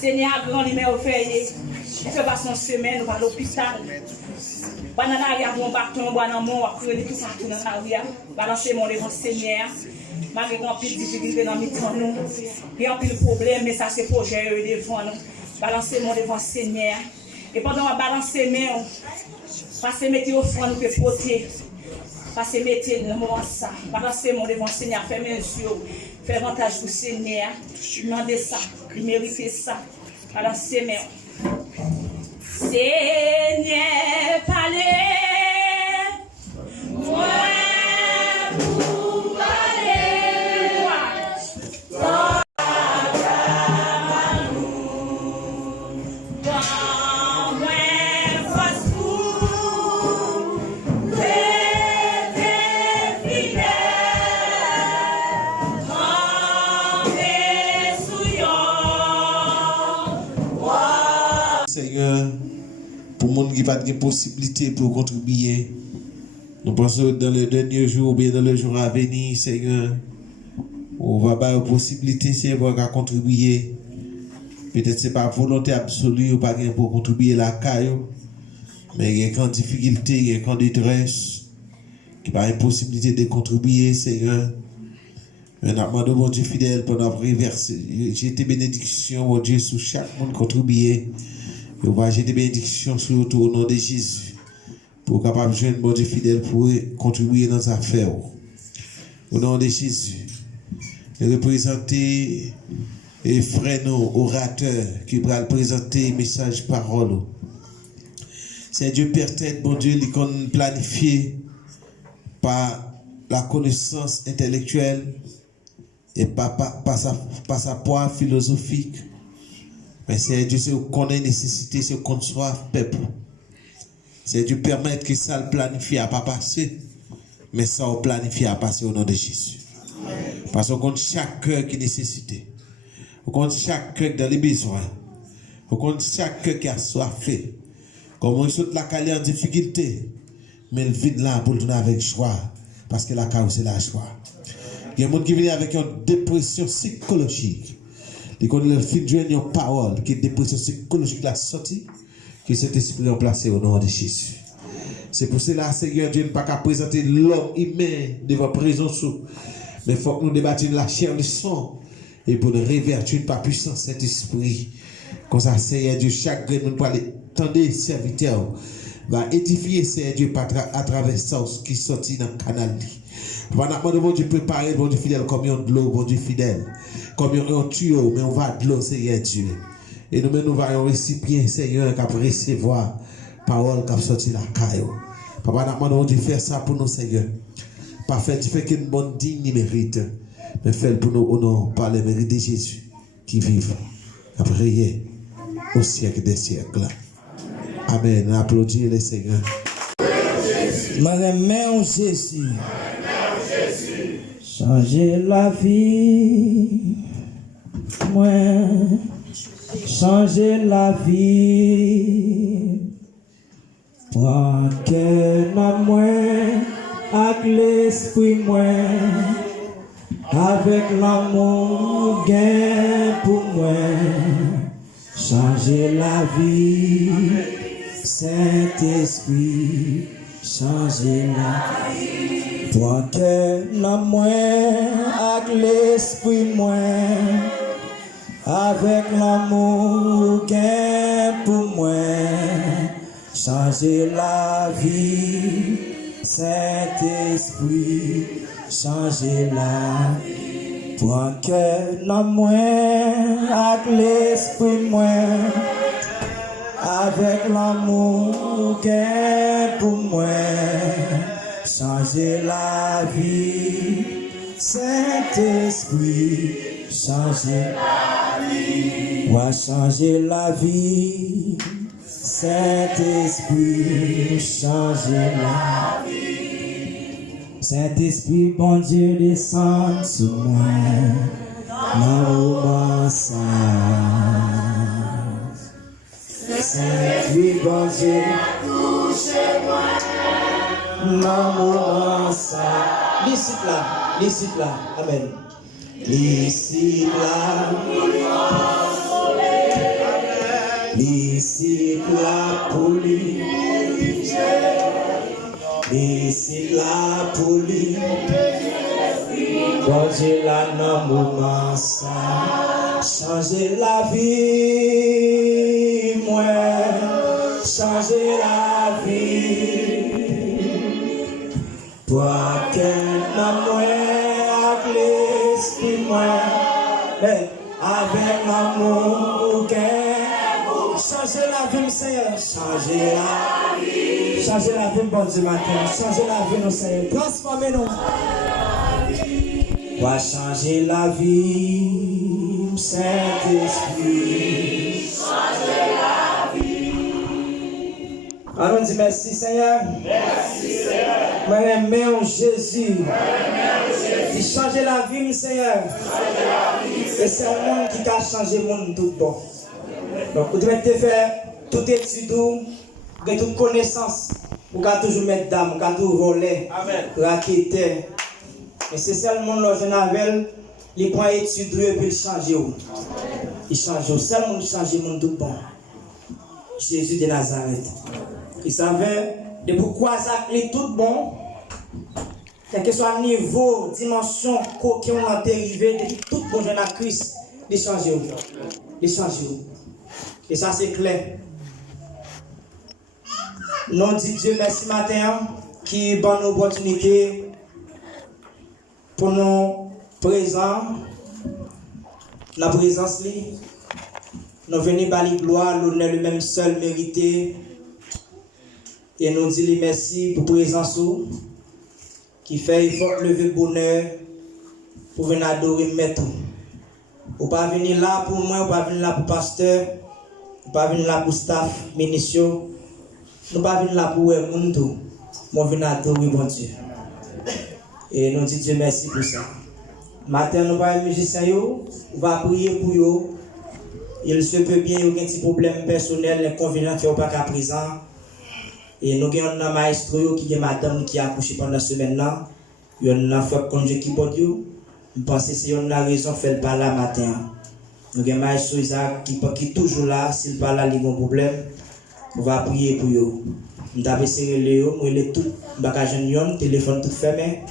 Seigneur, grand lumière au feuillet. On fait passer une semaine, on va à l'hôpital. Pendant la vie, on va bâton, on va dans le monde, on va crever tout ça dans la vie. Balancer mon devant Seigneur. Malgré qu'on a plus de difficultés dans nous, il y a plus de problèmes, mais ça c'est pour gérer devant nous. Balancer mon devant Seigneur. Et pendant qu'on va balancer mes, passer mettre offrande nous que côté. Passer mettre le moment ça. Balancer mon devant Seigneur, faire mes yeux, faire avantage pour Seigneur. Demander ça, il mérite ça. Balancer mes. Seigneur, parlez. Moi. Seigneur, pour le monde qui n'a pas de possibilité pour contribuer, nous pensons que dans les derniers jours ou bien dans les jours à venir, Seigneur, on va avoir la possibilité, Seigneur, de contribuer. Peut-être que ce n'est pas volonté absolue ou pas pour contribuer la caillou, mais il y a quand difficulté, il y a quand détresse, qui n'a pas une possibilité de contribuer, Seigneur. Mais nous demandons, mon Dieu fidèle, pour nous reverser. J'ai été bénédiction, mon Dieu, sur chaque monde contribuer. Et on va jeter bénédiction sur tout au nom de Jésus. Pour capable de joindre mon Dieu fidèle pour contribuer dans nos affaires. Au nom de Jésus. Et représenter et frère nos orateurs qui vont présenter message parole. C'est Dieu Père tête, mon Dieu, qui est planifié par la connaissance intellectuelle et par sa poids philosophique. Mais c'est Dieu qui connaît la nécessité, c'est qu'on soit peuple. C'est Dieu permettre que ça le planifie à pas passer, mais ça le planifie à passer au nom de Jésus. Parce qu'on compte chaque cœur qui nécessité. On compte chaque cœur dans les besoins. On compte chaque cœur qui a soif. Comme on saute la calée en difficulté, mais le vide là pour le donner avec joie. Parce que la cause c'est la joie. Il y a des gens qui viennent avec une dépression psychologique. Ils connaissent le fin de une parole qui est dépression psychologique la sortie, que cet esprit est placé au nom de Jésus. C'est pour cela, Seigneur Dieu, ne pas qu'à présenter l'homme humain devant présence. Mais il faut que nous débattions la chair et le sang. Et pour nous révertir par puissance cet esprit. Comme ça, Seigneur Dieu, chaque grain nous parle, tendez serviteur, va édifier, Seigneur Dieu, à travers ça qui sortit dans le canal. Pendant que mon Dieu préparer, mon Dieu fidèle, comme un de l'eau, mon Dieu fidèle. Comme un tuyau, mais on va de l'eau, Seigneur Dieu. Et nous nous voyons récipient, Seigneur, qui a recevoir parole qui a sorti la caillou. Papa, nous demandons de faire ça pour nous, Seigneur. Pas faire du fait qu'une bonne digne mérite, mais faire pour nous au nom, par le mérite de Jésus qui vive, à prier au siècle des siècles. Amen. Applaudissez le Seigneur. Madame Jésus. Changer la vie, moi, changer la vie, pour que moi, avec l'esprit moi, avec l'amour gain pour moi, changer la vie, Saint-Esprit, changer la vie. Toi que la moi, avec l'esprit moi, avec l'amour gain pour moi, changer la vie, Saint-Esprit, changer la vie. Toi que la moi, avec l'esprit moi, avec l'amour gain pour moi, changer la vie, Saint-Esprit, changer la vie. Ouais, changer la vie, Saint-Esprit, changer la vie. Saint-Esprit, bon Dieu, descend sur moi, dans ça. Saint-Esprit, bon Dieu, touchez-moi. L'amour ça. Licite là. Amen. Licite là. Et c'est là pour lui. Quand j'ai là dans moment ça, changer la vie, moi, changer la vie. Pour qu'elle n'a moins avec l'esprit, moi, avec l'amour qu'elle. Changer la vie, Seigneur, changer la vie. Changer la vie, bon Dieu matin, changer la vie, nous Seigneur, transformez-nous. Va changer la vie, Saint-Esprit. Changer la vie. Allons dire merci Seigneur. Merci Seigneur. Moi-même Jésus. Il change la vie, Seigneur. Et c'est un monde qui a changé le monde tout bon. Donc vous devez faire toute étude, de toute connaissance. Vous pouvez toujours mettre d'âme, vous pouvez toujours voler, raqueter. Et c'est seulement le jeune Avel, il prend étude et puis il change. Il change. Seulement il change le monde tout bon. Jésus de Nazareth. Il savait de pourquoi ça est tout bon. Quel que soit le niveau, dimension, qui ont arrivé, depuis tout bon jeune à Christ, il change. Il change. Et ça c'est clair. Nous disons Dieu merci matin qui donne l'opportunité pour nous présents, la présence, nous venons par la gloire, l'honneur, le même seul mérité. Et nous disons merci pour la présence qui fait effort lever le bonheur pour venir adorer Maître. Vous ne pas venir là pour moi, vous ne pas venir là pour pasteur, vous ne pas venir là pour staff, ministre, vous ne pas venir là pour le monde, vous venir adorer mon Dieu. Et nous disons Dieu merci pour ça. Matin, nous allons les musiciens, on va prier pour eux. Il se peut bien qu'il y ait un petit problème personnel, inconvénient qui n'est pas présent. Et nous avons un maestro qui est madame qui a accouché pendant la semaine. Il y a un frère conjoint qui porte. Je pense que c'est une raison de faire pas là matin. Nous avons un maestro qui est toujours là. S'il pas là, il y a un problème. On va prier pour eux. Nous avons serré les yeux, nous avons tout, le téléphone tout fermé.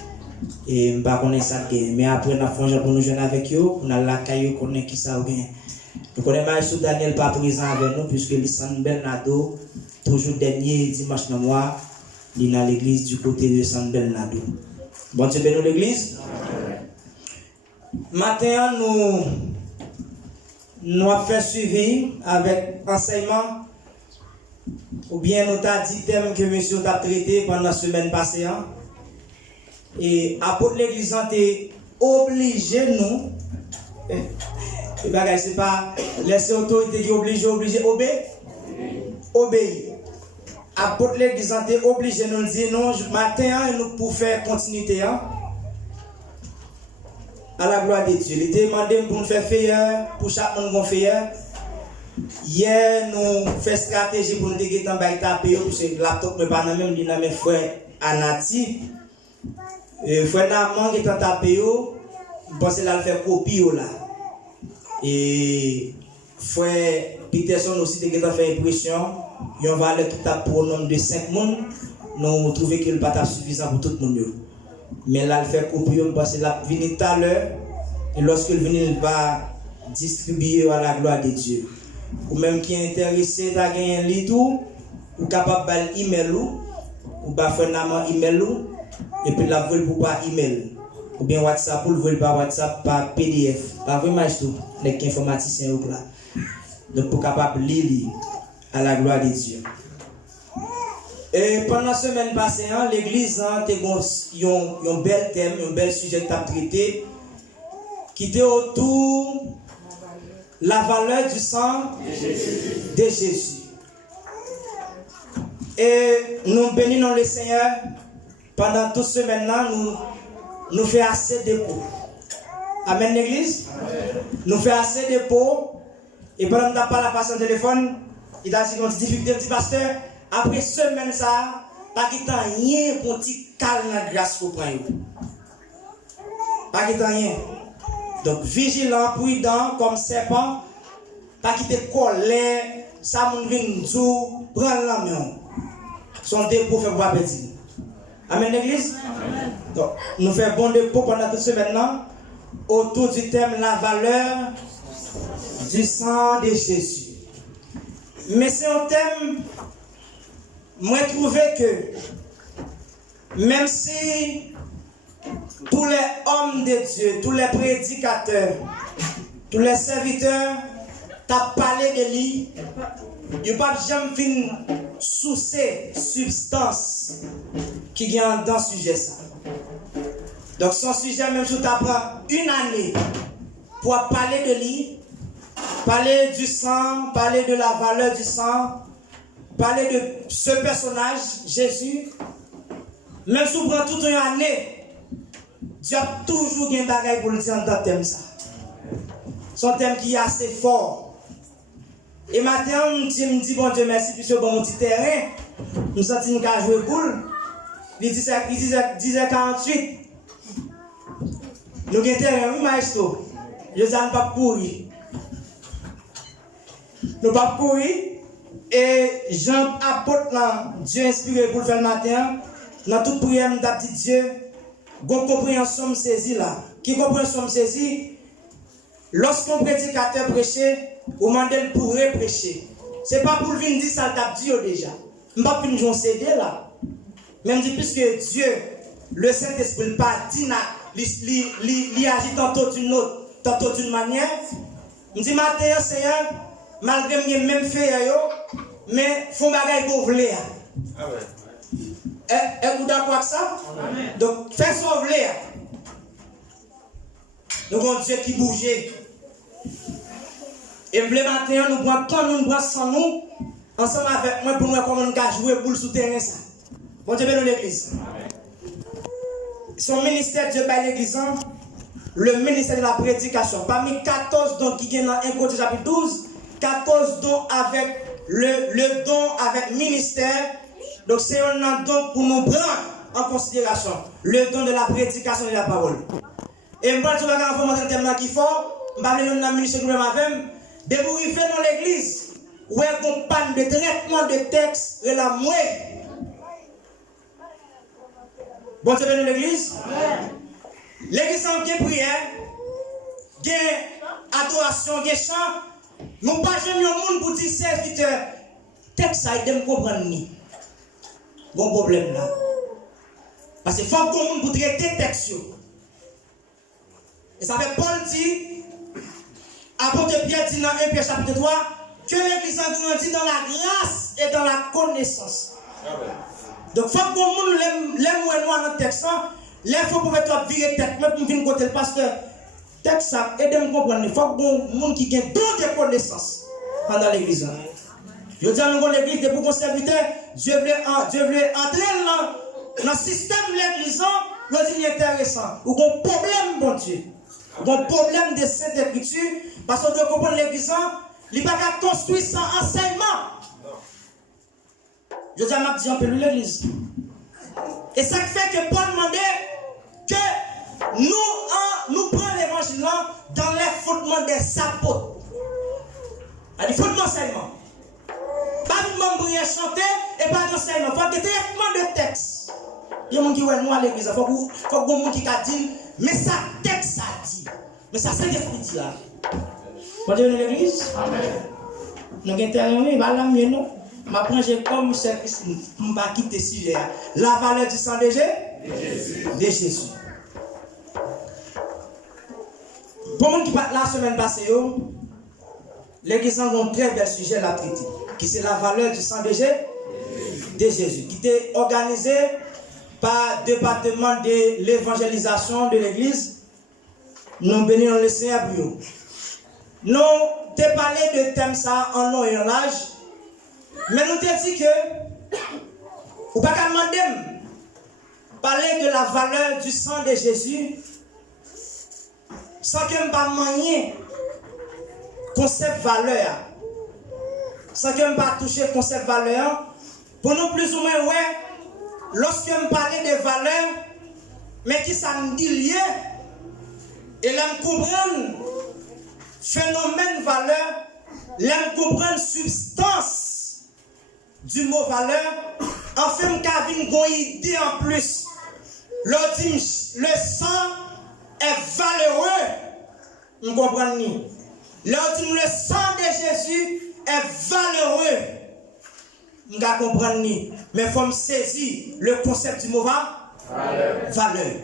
Et je ne sais pas ça. Mais après, nous avons fait pour nous jeunes avec eux. On a la caillou, on qui ça ou bien. Nous connaissons maestro Daniel pas présent avec nous puisque il est San Bernardo. Toujours dernier dimanche de mois, il est dans l'église du côté de San Bernardo. Bon Dieu bénisse l'église. Matin, nous avons fait suivi avec enseignement. Ou bien nous avons dit thème que monsieur a traité pendant la semaine passée. Et apôtre l'église a obligé nous. C'est pas laisser autorité qui oblige obéir. Apôtre l'église a obligé nous dire non, matin, nous pour faire continuité. À la gloire de Dieu. Il était demandé pour nous faire faire, pour chaque monde qu'on fait. Hier, nous faisons stratégie pour nous déguer dans le taper, parce que le laptop ne pas même dit dans mes frères Anati. Frère Naman qui est en taper, je pense qu'il a fait copie là. Et frère Peterson aussi qui a fait impression. Il y a une valeur qui tape pour le nombre de 5 personnes. Nous trouvons qu'il n'est pas suffisant pour tout le monde. Mais là, il fait copie, parce qu'il a venu tout à l'heure. Et lorsqu'il vient, il va distribuer à la gloire de Dieu. Ou même qui est intéressé à gagner un lit, ou capable de email ou faire un email et puis la voler pour par email ou bien WhatsApp pour voler par WhatsApp par PDF. Pas vraiment tout les informaticiens ou là. Donc pour capable lire à la gloire de Dieu. Et pendant la semaine passée, l'église a un bel thème, un bel sujet à traiter qui était autour la valeur du sang de Jésus. Et nous bénissons le Seigneur pendant toute semaine là, nous faisons assez de dépôts. Amen l'église. Nous faisons assez de dépôts. Et pendant que nous n'avons pas la passion de téléphone, il a dit qu'on a des difficultés, petit pasteur. Après semaine ça, pas qu'il n'y ait rien pour petit calme dans la grâce pour prendre. Pas qu'il n'y ait rien. Donc vigilant, prudent, comme serpent, pas qu'il te colère, ça moun vin djou, prends la main. Son dépôt fait boire petit. Amen, l'église? Donc, nous faisons bon dépôt pendant toute semaine là, autour du thème la valeur du sang de Jésus. Mais c'est un thème, moi je trouvais que même si tous les hommes de Dieu, tous les prédicateurs, tous les serviteurs t'ont parlé de lui, il n'y a pas jamais fin sous ces substances qui viennent dans ce sujet. Ça. Donc son sujet, même si tu apprends une année pour parler de lui, parler du sang, parler de la valeur du sang, parler de ce personnage, Jésus, même si tu prends toute une année, tu as toujours un bagage pour le dire dans le thème. Ça. Son thème qui est assez fort. Et maintenant, je me dis, bon Dieu merci, puisque bon, mon petit terrain, nous sentons qu'à jouer boule. Il dit 10h48. Nous avons un terrain, oui, maestro. Je ne sais pas courir. Nous ne pas courir. Et Jean apporte là, Dieu inspiré pour le faire le matin. Dans toute prière, nous avons dit Dieu, qu'on compréhension saisie là. Qui compréhension saisie? Lorsqu'un prédicateur prêchait, ou mandel pourrait prêcher. Ce n'est pas pour venir dire ça, t'as dit déjà. Je ne vais pas venir céder là. Même dit, puisque Dieu, le Saint-Esprit, pas dit, il agit tantôt d'une autre, tantôt d'une manière. Je dis, matin, Seigneur, malgré que je même fait, mais il faut que vous voulez. Êtes-vous d'accord avec ça? Amen. Donc, faites ce que vous voulez. Nous avons Dieu qui bougeait. Et le matin, nous prenons quand nous prenons sans nous, ensemble avec moi pour nous comment nous jouer pour le souterrain ça. Bon Dieu bénisse l'église. Son ministère Dieu par l'église, le ministère de la prédication. Parmi 14 dons qui viennent dans 1 Corinthiens chapitre 12, 14 dons avec le don avec ministère. Donc c'est un don pour nous prendre en considération le don de la prédication de la parole. Et moi je vais vous montrer un thème qui est fort. Je vais vous donner un ministère avec. De vous arriver dans l'église, où est qu'on panne de traitement de texte et la mouée. Bon, c'est bien l'église? L'église a une prière, une adoration, un chant. Nous ne pas jamais au monde pour dire serviteur, texte ça, il ne comprendre ni. Bon problème là. Parce qu'il faut que le monde pour traiter texte. Et ça fait Paul dit. Apôtre Pierre dit dans 1 Pierre chapitre 3 que l'église a grandi dans la grâce et dans la connaissance. Donc, il faut que le monde l'aime dans le texte. Il faut que vous virer tête, même pour venir côté le pasteur. Texte ça, aidez-moi à comprendre. Il faut que le monde qui gagne d'autres connaissances pendant l'église. Je dis à nous, l'église, pour qu'on serviteur, Dieu veut entrer dans le système de l'église. Je dis intéressant. Ou un problème, bon Dieu. Un problème de cette écriture. Parce qu'on doit comprendre l'église, il n'y a pas qu'à construire sans enseignement. Je dis à ma un peu l'église. Et ça fait que Paul demandait que nous prenons l'évangile dans les fondements des apôtres. Il faut de l'enseignement. Pas de membre chanter et pas d'enseignement. Il faut que traitement de texte. Il y a des gens qui ont à l'église. Il faut que les gens qui disent, mais ça texte ça dit. Mais ça c'est l'esprit dit là. Quand tu es dans l'église, nous avons terminé, voilà, mais non. Je vais comme service, je ne vais pas quitter ce sujet. La valeur du sang de Jésus. Pour moi qui part la semaine passée, l'église a un très bel sujet à traiter, qui c'est la valeur du sang de Jésus, qui était organisé par le département de l'évangélisation de l'église. Nous bénissons le Seigneur pour nous. Nous t'ai parlé de thème ça en long et en large, mais nous t'ai dit que vous ne pouvez pas demander parler de la valeur du sang de Jésus sans que je ne pas manier concept valeur, sans que je ne pas toucher concept valeur, pour nous plus ou moins ouais, lorsque je parle de valeur, mais qui ça me dit lié, et là me comprendre phénomène valeur, là me comprendre substance du mot valeur, Enfin, je vais une idée en plus. Le sang est valeureux. Vous comprenez? Le sang de Jésus est valeureux. Vous comprenez? Mais il faut saisir le concept du mot valeur.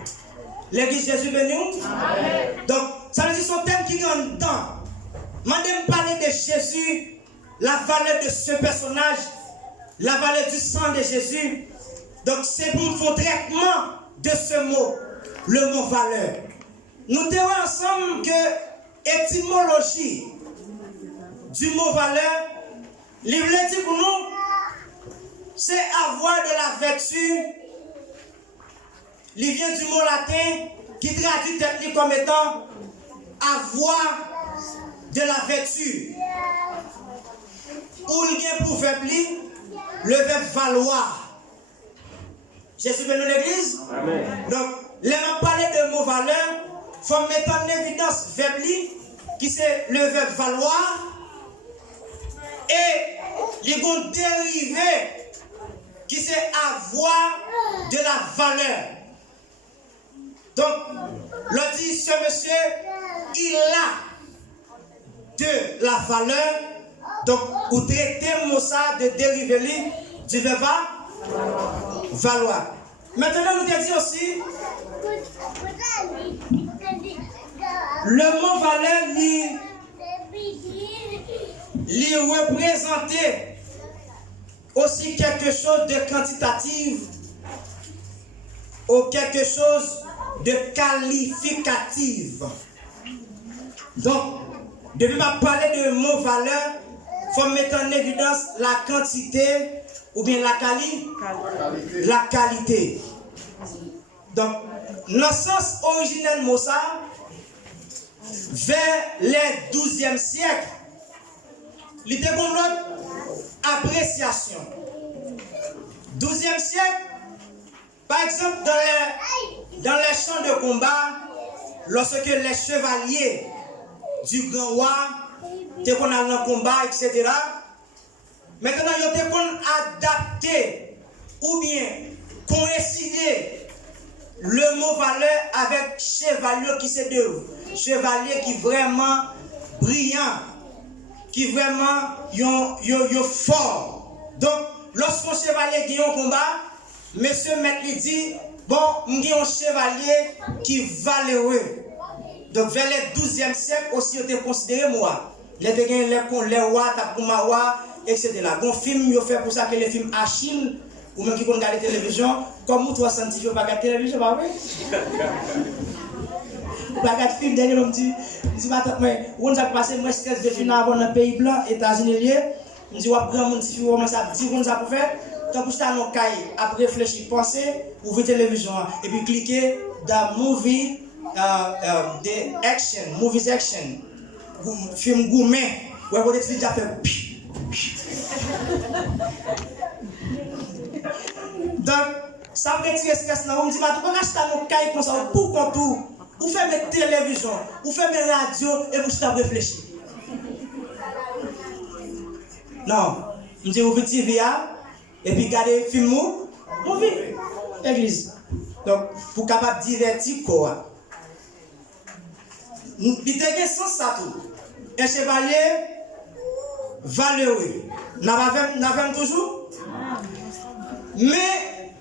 L'église Jésus béni. Donc, ça veut dire son thème qui est en dedans. Madame parler de Jésus, la valeur de ce personnage, la valeur du sang de Jésus. Donc, c'est pour faire traitement de ce mot, le mot valeur. Nous verrons ensemble que l'étymologie du mot valeur, il veut dire pour nous, c'est avoir de la vertu. Il vient du mot latin qui traduit comme étant avoir de la vertu. Ou il vient pour verbe le verbe valoir. Jésus bénit l'église. Donc, les gens parlent de mot valeur, il faut mettre en évidence le verbe qui c'est le verbe valoir. Et les vont dériver qui c'est avoir de la valeur. Donc, le dit ce monsieur, il a de la valeur. Donc, vous traitez le mot ça de dériver du verbe valoir. Maintenant, nous disons aussi, le mot valeur, il représente aussi quelque chose de quantitatif ou quelque chose de qualificatif. Donc, depuis que je parle de mot valeur, il faut mettre en évidence la quantité ou bien la qualité. Donc, dans le sens originel de mot ça, vers le 12e siècle, il y a une autre appréciation. 12e siècle, par exemple, dans les champs de combat, lorsque les chevaliers du grand roi étaient dans le combat, etc., maintenant, ils étaient adaptés ou bien coïncider le mot valeur avec chevalier qui c'est de chevalier qui vraiment brillant, qui vraiment yo fort. Donc, lorsqu'un chevalier gagne un combat, monsieur Maître lui dit, bon, nous avons un chevalier qui est valeureux. Donc, vers le 12e siècle aussi, il était considéré moi. Les rois, Tapumawa, etc. Bon film, il fait pour ça que les films Achille, ou même qui vont regarder la télévision, comme vous, toi, scientifique, pas regarder la télévision, pas vrai? Vous pas regarder film, dernier, on dit, mais on a passé, moi, stress de film avant dans le pays blanc, États-Unis, on dit, on va prendre mon petit film, ça dit, on a pour faire, quand vous êtes dans nos cahiers, après réfléchir, penser, ouvrez la télévision, et puis cliquez dans Movie, the Action, Movies Action, film gourmet, où vous avez déjà fait. Donc, ça me retire stress là. On me dit, tu peux acheter mon cahier comme ça, pour contour. Vous faites mes télévisions, vous faites mes radios et vous avez réfléchi. Non, je dis, vous faites TV et puis regardez le film, vous vivez l'église. Donc, pour capable de divertir quoi. Il y a sens ça tout. Un chevalier valeureux. N'avons toujours? Mais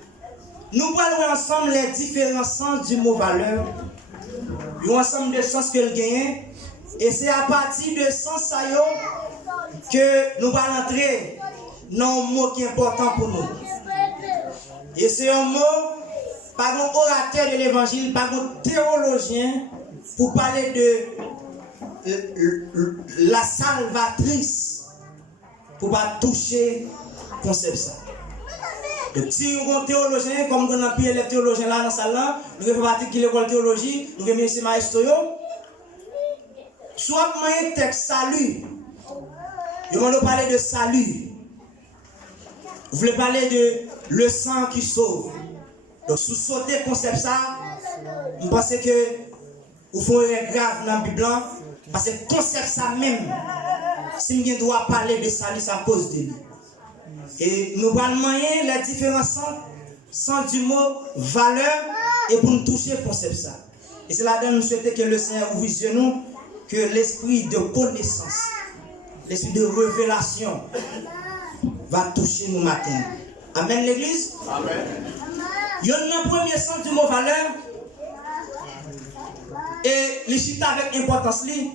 nous parlons ensemble les différents sens du mot valeur. Il y a un ensemble de sens que le gagne. Et c'est à partir de sens que nous allons entrer dans un mot qui est important pour nous. Et c'est un mot, par un orateur de l'évangile, par un théologien, pour parler de la salvatrice, pour ne pas toucher le concept ça. Donc, si vous avez un théologien, comme on a pris les théologiens là dans la salle, nous avons fait partie de l'école de théologie, nous avons mis ici maestro, soit un texte salut, nous allons parler de salut. Vous voulez parler de le sang qui sauve. Donc, si vous sautez le concept ça, vous pensez que vous faites grave dans la Bible, parce que le concept ça même, si vous doit parler de salut, ça cause de lui. Et nous allons moyen les différents sens du mot valeur et pour nous toucher le concept ça. Et c'est là-dedans nous souhaitons que le Seigneur ouvre nous que l'esprit de connaissance, l'esprit de révélation va toucher nous matin. Amen l'église? Amen. Il y a un premier sens du mot valeur et les chita avec importance li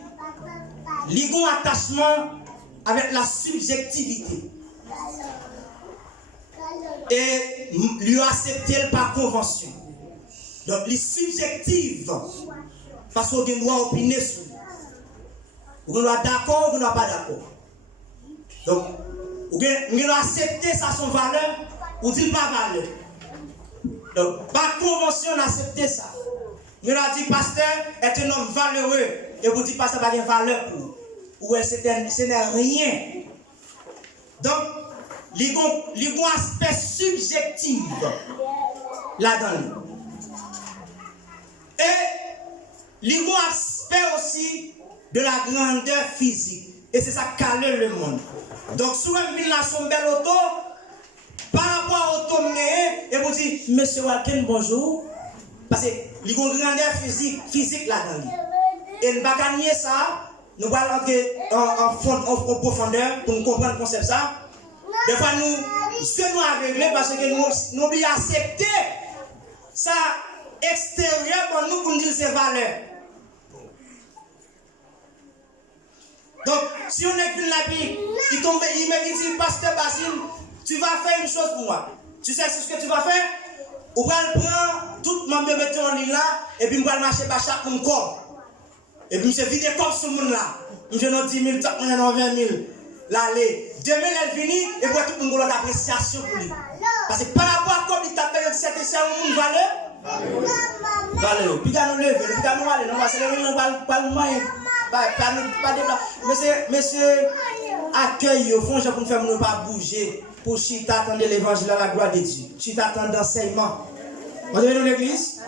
ont attachement avec la subjectivité et lui accepter par convention. Donc les subjectives parce qu'on doit opiner sur lui. On doit d'accord, on ne doit pas d'accord. Donc on doit accepter ça son valeur ou dit pas valeur. Donc par convention on accepte ça. On a dit pasteur est un homme valeureux et vous dites pasteur pas de valeur pour vous. Ou ce n'est rien. Donc il y a un aspect subjectif là-dedans. Et il y a un aspect aussi de la grandeur physique. Et c'est ça qui calme le monde. Donc, si vous avez son bel auto, par rapport à l'auto, et vous dites, monsieur Walken, bonjour. Parce qu'il y a une grandeur physique là-dedans. Et nous ne pouvons pas nier ça. Nous allons entrer en profondeur pour nous comprendre le concept ça. Des fois, nous sommes aveuglés parce que nous devons accepter ça extérieur pour nous dire ses valeurs. Donc, si on est plus la Bible, il tombe, il me dit, pasteur Basile, tu vas faire une chose pour moi. Tu sais ce que tu vas faire? On va prendre tout mon bébé en ligne là, et puis on va marcher par chaque mon corps. Et puis, je vais vider comme ce monde là. Je vais 10 000, 20 000. L'allée. Demain, elle finit, et puis tout le monde a l'appréciation pour lui. Parce que par rapport à comme il t'a payé cette une valeur, valeur. Puis, quand nous lever, puis quand nous aller, nous va se lever, nous va pas le moyen. Monsieur, accueille au fond, je pour faire ne pas bouger. Pour chita attendre l'évangile à la gloire de Dieu. Chita attendre l'enseignement. Vous avez dans l'église?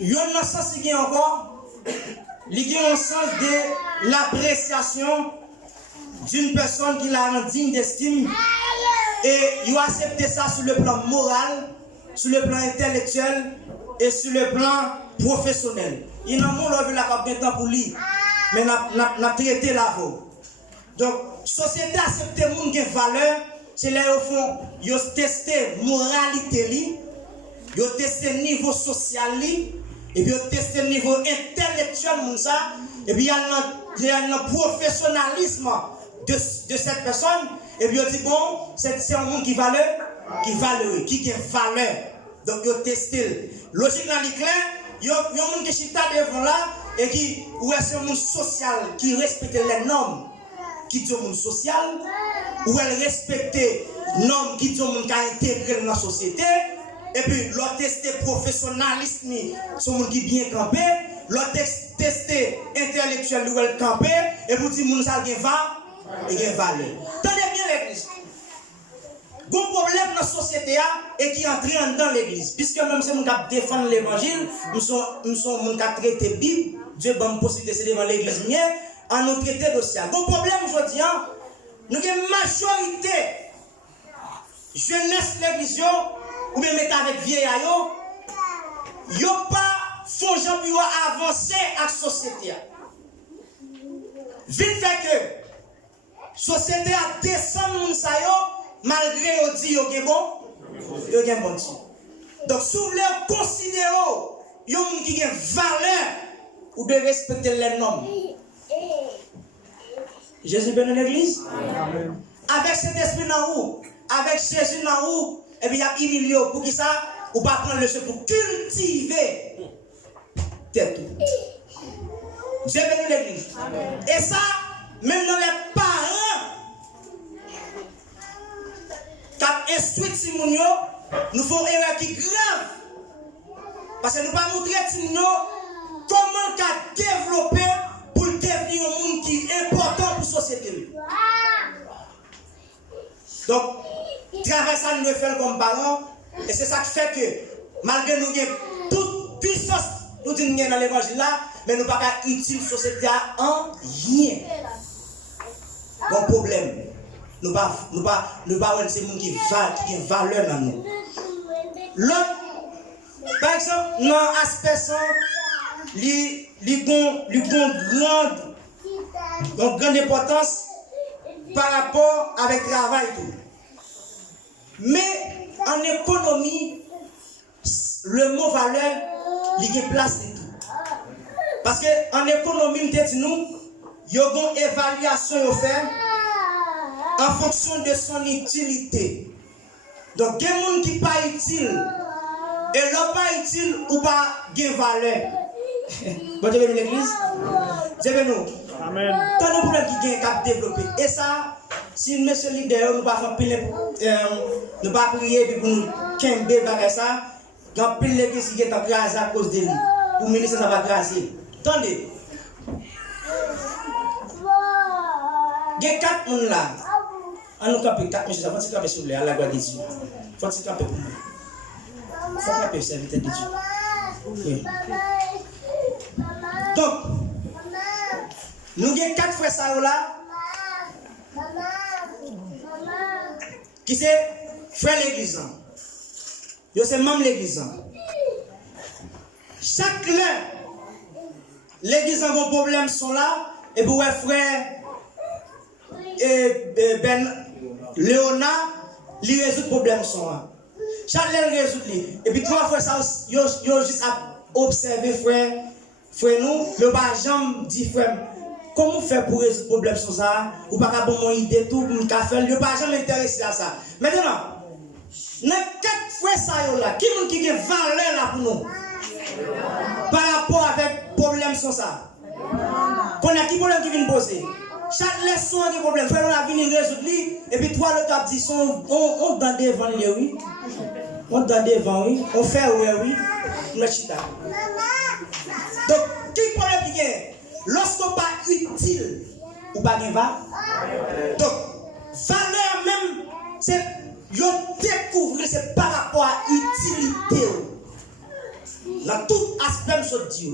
Il y a un sens qui est encore. Il y a un sens de l'appréciation d'une personne qui l'a un digne d'estime. Et il a accepté ça sur le plan moral, sur le plan intellectuel et sur le plan professionnel. Il n'a pas vu la temps pour lui, mais n'a traité la voie. Donc, société accepte le monde qui a valeur, c'est là au fond, ils ont testé moralité, ils ont testé niveau social, et puis ils ont testé niveau intellectuel, et puis il y a un professionnalisme de cette personne, et puis ils ont dit, bon, c'est un monde qui valeur, qui a valeur. Donc, ils ont testé. Logique dans l'éclair, il y a un monde qui est devant là, et qui est un monde social, qui respecte les normes. Qui dit au monde social, ou elle respecte les normes qui dit au monde qui a intégré dans la société, et puis l'autre testé professionnalisme, son monde qui bien campé, l'autre testé intellectuel, ou elle campé, et vous dites, monde ça a valeur. Tenez bien l'église. Bon problème dans la société et qui entre dans l'église, puisque même si nous défendons l'évangile, nous sommes traité Bible, Dieu va me possibilité devant l'église mienne. En nous traiter dossier. Bon problème, je dis, nous avons une majorité jeunesse l'église, ou bien mettre avec vieillard, ils n'ont pas font pour avancer à la société. Vite fait que la société a descendu malgré qu'on dit qu'il y a bon. Donc, si vous voulez considérer qu'il y a un monde qui a valeur, vous devez respecter les normes. Jésus vient dans l'église. Avec cet esprit dans vous, avec Jésus dans vous, et puis il y a humilié pour qui ça, ou pas prendre le chef pour cultiver tête. Jésus vient dans l'église. Et ça, même dans les parents, qui instruisent Simonio, nous faisons une erreur qui est grave. Parce que nous ne pouvons pas montrer Simonio comment il a développé pour devenir un monde qui est important pour la société. Donc, travail ça nous le fait comme parents, et c'est ça qui fait que, malgré nous avons toute puissance, nous disons dans l'évangile là, mais nous ne pouvons pas utiliser la société en rien. un problème. Nous pas c'est monde qui a valeur dans nous. L'autre, par exemple, dans l'aspect ça, il a grande importance par rapport avec le travail. Mais en économie, le mot valeur, il est placé tout. Parce qu'en économie, nous, il y a une évaluation faite en fonction de son utilité. Donc, il y a des gens qui ne sont pas utiles. Et l'on pas utile ou pas de valeur. Bon Dieu bénit l'église. Dieu bénit nous. Amen. Tant de problèmes qui viennent à développer. Et ça, si monsieur leader, nous ne pas nous pas prier pour nous kembe bagay ça, quand pile l'église qui est en grâce à cause de lui. Pour le ministre, ça va grâcer. Attendez. Il y a 4 personnes là. On nous camper 4 messieurs, il faut camper sur à la gloire de Dieu. Il faut camper pour nous. Il faut camper serviteur de Dieu. Oui. Donc, nous avons 4 frères ça là. Qui c'est frère l'église. C'est membre l'église. Chaque l'un, l'église a un problème sont là. Et pour les frères Ben Léonard, il résout le problème sont là. Chaque l'un résout. Et puis 3 frères ça, ils ont juste à observer frère nous, le pas jamais dit frère. Comment faire pour résoudre le problème sur ça? Ou pas qu'à bon idée tout pour me faire, le pas jamais intéressé à ça. Maintenant, dans 4 frères ça là, qui a valeur là pour nous? Par rapport avec le problème sur ça. Qu'on a qui problème qui vient poser? Chaque leçon a des problèmes. Frère, on a venu résoudre et puis 3 l'autre dit on donne devant lui, oui. On donne devant, oui. On fait oui. On chita. Donc, qui problème qui est? Lorsqu'on pas utile, ou pas de va. Donc, valeur même, c'est découvrir, c'est par rapport à utilité. Dans tout aspect de Dieu.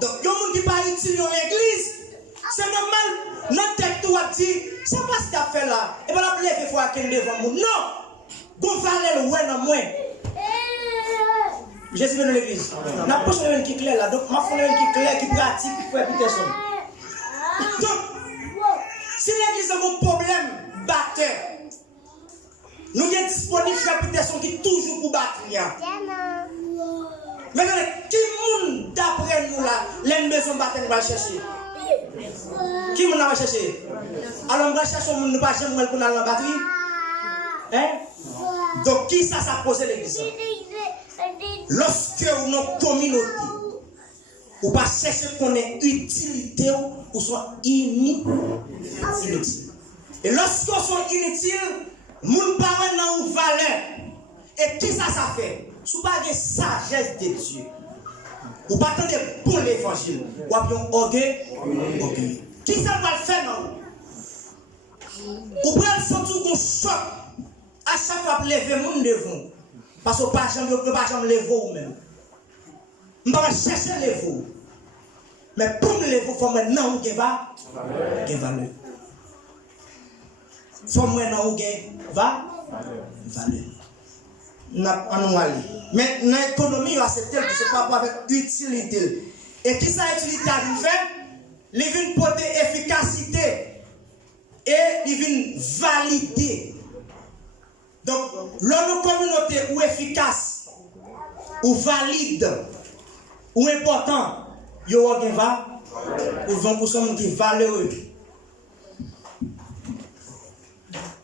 Donc, il y a des gens qui ne sont pas utiles dans l'église. C'est normal. Notre tête tout a dit, c'est pas ce qu'il a fait là. Et bien, la lever fois qu'il devant nous. Non! Vous valez le ouais dans moi. Jésus vient dans l'église. La prochaine qui est claire là. Donc, ma femme qui est claire, qui pratique, qui fait plus personne. Donc, si l'église a un problème, batteur, nous sommes disponibles pour faire plus personne qui est toujours pour battre. Maintenant, qui monde d'après nous là, les maisons battent, nous va chercher. Qui monde va chercher? Alors, on va chercher, on ne va pas jamais qu'on a la batterie. Hein? Donc, qui ça pose l'église? Lorsque nos communautés, ou pas chercher qu'on ait utilité ou soit inutile. Et lorsqu'on sont inutiles, nous parlons dans une valeur. Et qui ça fait? Sous pas de sagesse de Dieu. Ou pas attendre pour l'évangile. Ou bien orgueil. Qui ça va le faire non? Ou bien sentir qu'on choc. À chaque fois lever mon devant. Parce que pas jamais lever vous-même. Je ne vais pas chercher les vous. Mais pour les vous, il faut maintenant que va valeur. Il faut maintenant que va valeur. Mais dans l'économie, c'est tel que c'est pas avec utilité. Et qui ça utilité à nous faire? Il vient porter efficacité et il vient valider. Donc, l'homme communauté ou efficace, ou valide, ou important, il y a un va, ou 20% qui est valeureux.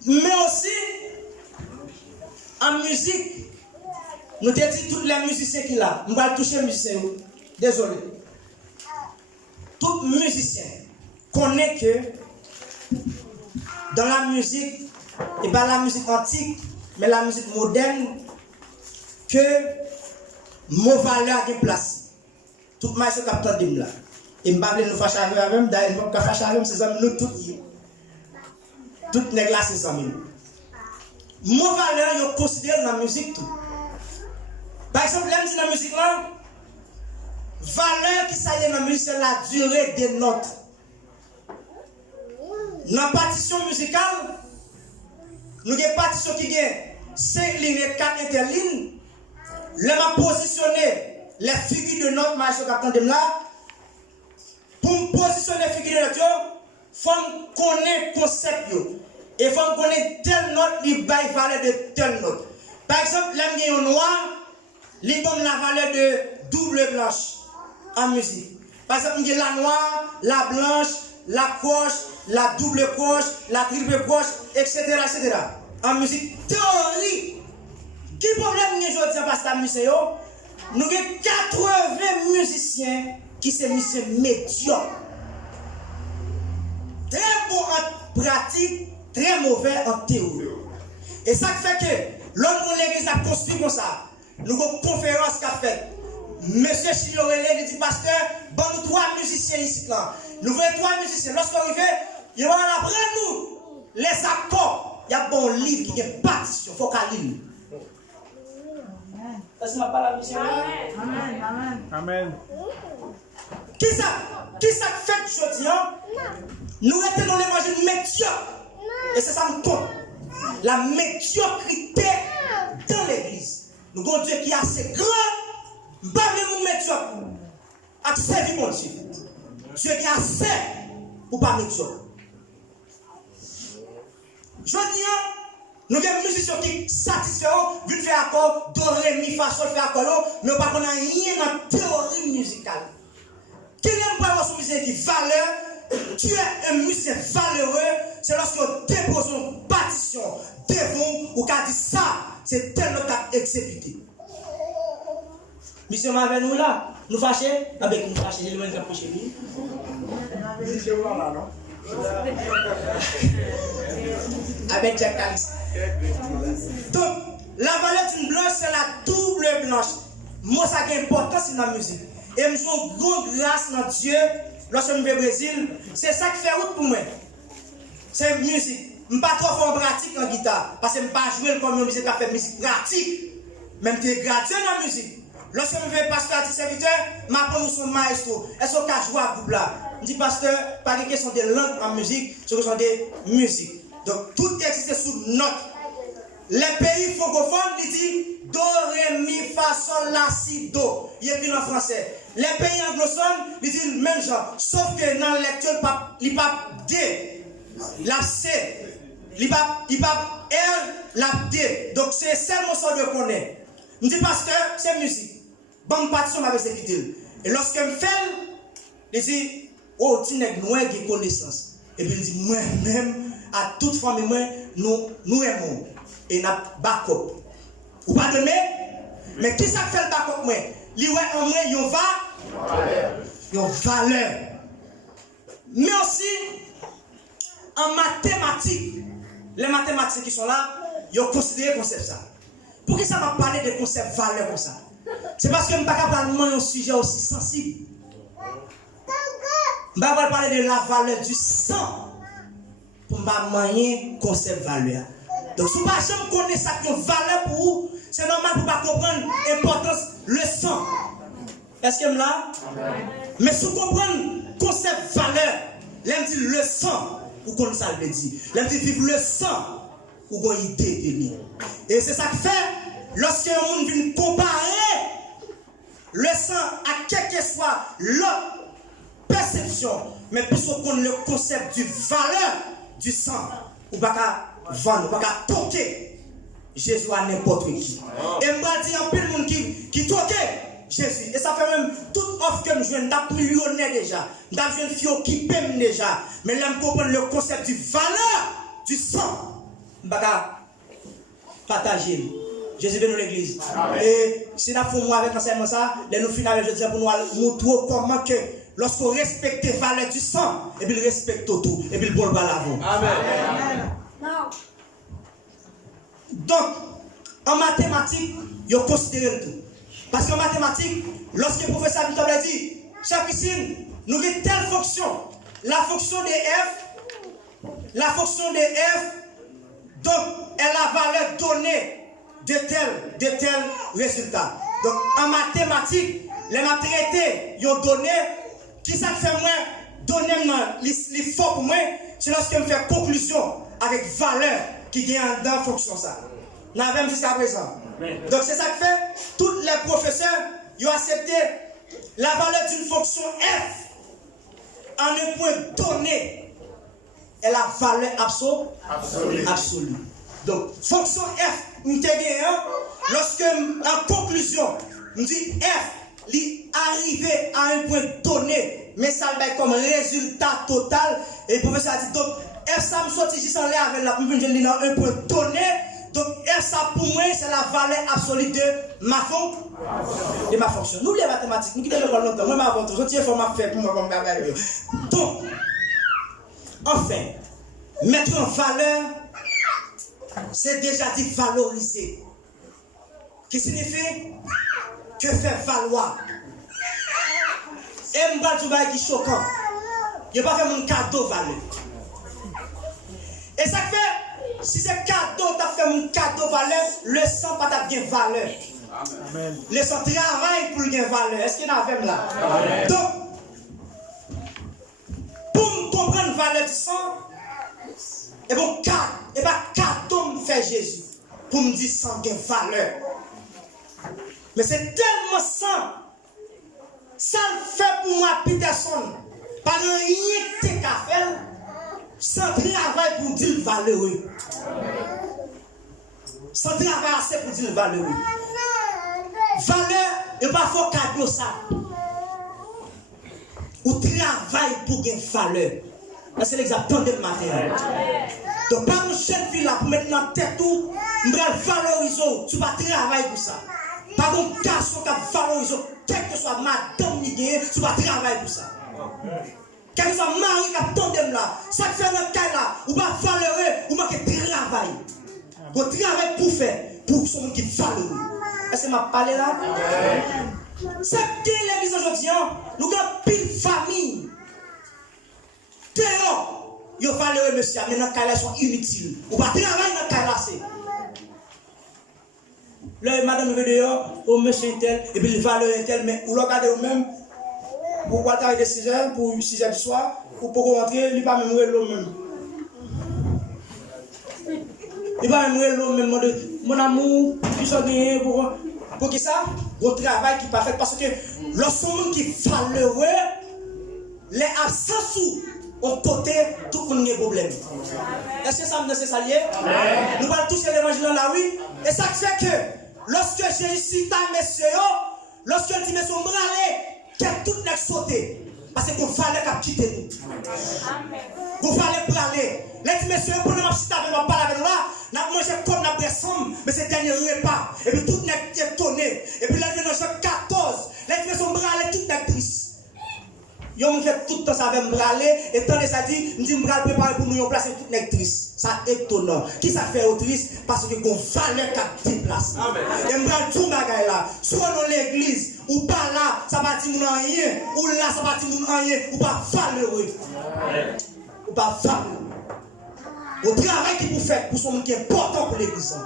Mais aussi, en musique, nous avons dit tous les musiciens qu'il a. Nous allons toucher les musiciens. Désolé. Tout musicien connaît que dans la musique, et pas la musique antique, mais la musique moderne, que mon valeur a une place. Tout le monde se capte de là. Et je ne vais pas nous fâcher avec eux, d'ailleurs, je ne vais pas fâcher avec eux, c'est nous tous. Toutes les glaces, c'est ça. Mon valeur, je considère dans la musique tout. Par exemple, là, dans la musique là, valeur qui s'allie dans la musique, c'est la durée des notes. Dans la partition musicale, nous avons une partition qui a 5 lignes et 4 interlignes. Là, m'a positionné les figures de notes maestro capitaine de là. Pour me positionner les figures de notes, il faut connaître le concept. Et il faut connaître telle note, il va valeur de telle note. Par exemple, là, il y a un noir, il donne la valeur de double blanche en musique. Par exemple, il y a la noire, la blanche, la croche, la double croche, la triple croche, etc. etc. En musique théorie. Quel problème nous avons dit parce que musicien, nous avons 80 musiciens qui sont musiciens médiocres. Très bon en pratique, très mauvais en théorie. Et ça fait que l'homme de l'église a construit comme ça. Nous avons une conférence qu'a faite. Monsieur Chilorele, il dit, pasteur, bon, nous 3 musiciens ici. Là. Nous voulons 3 musiciens. Lorsqu'on arrive, il va apprendre nous les accords. Il y a un bon livre qui est partition. Il faut qu'à lire. Est-ce que je parle à monsieur? Amen. Amen. Amen. Qui ça fait aujourd'hui? Nous étions dans l'évangile médiocre. Et c'est ça nous compte. La médiocrité dans l'église. Nous avons un Dieu qui est assez grand. Pas même médiocre. Acceptez mon Dieu. Dieu qui est assez pour pas médiocre. Je dis, nous avons des musiciens qui satisfont, viennent faire accord, do, ré, mi, fa, sol, faire accord, mais on n'a pas rien dans la théorie musicale. Qui n'aime pas avoir son musicien qui valeur, tu es un musicien valeureux, c'est lorsque tu déposes une partition devant ou qu'a dit ça, c'est tel autre qui a exécuté. Monsieur m'avait nous là, nous fâchés, avec nous fâchés, je vais approcher lui. Avec Jack Calix. Donc, la valeur d'une blanche, c'est la double blanche. Moi, ça a une importance dans la musique. Et je suis une grande grâce dans Dieu lorsque je vais au Brésil. C'est ça qui fait route pour moi. C'est la musique. Je ne suis pas trop fort en pratique en guitare. Parce que je ne suis pas joué comme une musique qui fait musique pratique. Même si c'est gratuit dans la musique. Lorsque je vais pasteur à serviteur, je m'apprends son maestro. Est-ce qu'on peut jouer à groupe là? Je dis pasteur, pas de question de langue en musique, c'est question de musique. Donc tout existe sous note. Les pays francophones, ils disent do, ré, mi, fa, sol, la, si, do. Il écrit en français. Les pays anglophones, ils disent même genre. Sauf que dans la lecture, il n'y a pas D, la C, il n'y a pas R, la D. Donc c'est seulement ça que je connais. Je dis pasteur, c'est musique. Bonne partition avec cette vidéo. Et lorsque je fais, il dit, oh, tu n'es pas de connaissance. Et puis il dit, moi-même, à toute famille, nous aimons. Et nous avons backup. Ou pas de mais qui ça fait le backup? Il y a en moi, il y a une valeur. Mais aussi, en mathématiques, les mathématiques qui sont là, ils ont considéré le concept ça. Pour qui ça m'a parlé de concept valeur comme ça? C'est parce que je ne peux pas parler d'un sujet aussi sensible. Je ne vais pas parler de la valeur du sang. Pour ne pas manier concept valeur. Donc, si vous ne connaissez pas une valeur pour vous, c'est normal pour ne pas comprendre l'importance le sang. Est-ce que je là? Mais si vous comprenez concept valeur, l'un dit le sang, vous connaissez ça le dit. L'un dit vivre le sang, vous avez une idée de lui. Et c'est ça qui fait, lorsque un monde vient comparer le sang à quelle que soit l'autre perception, mais puisqu'on connaît le concept du valeur du sang, ou pas vendre, ou pas toquer Jésus à n'importe qui. Et moi dis en pile monde qui toque Jésus. Et ça fait même toute offre que je viens d'être millionnaire déjà. D'être une fille qui paie déjà. Mais là, je comprends le concept du valeur du sang. Je vais partager. Jésus vient dans l'église. Et si nous faisons moi avec l'enseignement ça, nous finissons avec Jésus pour nous montrer comment que lorsqu'on respecte les valeurs du sang, et puis il respecte tout, et puis il bon l'avant. Amen. Donc, en mathématiques, il faut considérer tout. Parce qu'en mathématiques, lorsque le professeur Victor a dit, chère Christine, nous avons telle fonction, la fonction de f, donc elle a la valeur donnée de tel résultat. Donc en mathématiques, les matérialités, ils ont donné, qui ça fait moins donner les fort pour moi, c'est lorsque je fais conclusion avec valeur qui gagne dans la fonction ça. Nous avons jusqu'à présent. Donc c'est ça que fait, tous les professeurs, ils ont accepté la valeur d'une fonction F en un point donné est la valeur absolue. Donc, fonction F, lorsque, en conclusion, nous dit F, il arrivé à un point donné, mais ça va comme résultat total. Et le professeur a dit, donc, F, ça me sortit juste en l'air avec la première dans un point donné. Donc, F, ça pour moi, c'est la valeur absolue de ma fonction. Nous, les mathématiques, nous qui devons pas longtemps, moi, ma fonction, je tiens à faire pour moi comme bagarre. Donc, enfin, mettre en valeur, c'est déjà dit valoriser. Qui signifie que faire valoir. Et m'bal tout bail qui choquant. Il n'y a pas fait mon cadeau valeur. Et ça fait, si c'est cadeau, tu as fait mon cadeau valeur, le sang pas ta bien valeur. Amen. Le sang travail pour gagner valeur. Est-ce qu'il y en a même là? Amen. Donc, pour comprendre la valeur du sang, et bon, cadeau me fait Jésus pour me dire sang gain valeur. Mais c'est tellement sang. Ça le fait pour moi, Peterson. Par rien que tu as fait, sans travail pour dire valeureux. Sans travail assez pour dire valeureux. Valeur, et pas faut cadeau ça. Ou travail pour gagner valeur. C'est l'exemple de matin. Donc, par une jeune fille là, pour mettre dans la tête tout, je vais valoriser, tu vas travailler pour ça. Par un garçon qui va valoriser, quel que soit madame qui gagne, tu vas travailler pour ça. Quel que soit mari qui a tendem là, ça fait dans le cas là, ou va valoriser, ou va travailler. Vous travaillez pour faire, pour ce monde qui valorise. Est-ce que je m'a parlé là? C'est que l'église aujourd'hui, nous avons pile famille. Dehors, ils valorisent monsieur, mais dans le cas là, ils sont inutiles. Ou va travailler dans le cas là, c'est. Là, madame veut dehors, au monsieur tel, et puis il valorise tel, mais vous regardez vous-même, pour travailler de 6 heures, pour 6 heures du soir, ou pour rentrer, il ne va pas même l'eau même. Il va même l'eau même, mon amour, tu sois bien pour qui ça? Votre travail qui n'est pas fait, parce que lorsqu'on qui valeureux, les absences au côté, tout le monde a un problème. Est-ce que ça me dit ça lié? Nous allons toucher l'évangile dans la rue. Et ça fait que, lorsque Jésus cite à messieurs, lorsque il dit messieurs, bralé, qu'il y a tout n'est sauté. Parce qu'on fallait quitter nous. Vous fallait bralé. Les messieurs, pour nous citer avec nous, parler avec nous là, nous avons mangé comme nous avons ensemble, mais c'est le dernier repas. Et puis tout n'est étonné. Et puis là, nous avons 14. Les messieurs, bralé, tout n'est triste. Yo me fait tout le temps ça avec m'braler et tant que ça dit me dit m'bral préparer pour nous placer toute actrice. Ça étonnant. Qui ça fait autrice parce que gon valeur qui déplace. Et m'bral tout bagay là. Soit dans l'église ou pas là, ça va dire moun rien ou là ça va dire moun rien ou pas valeureux. Ou pas valeureux. Au travail qui vous faites pour son monde qui est important pour l'église.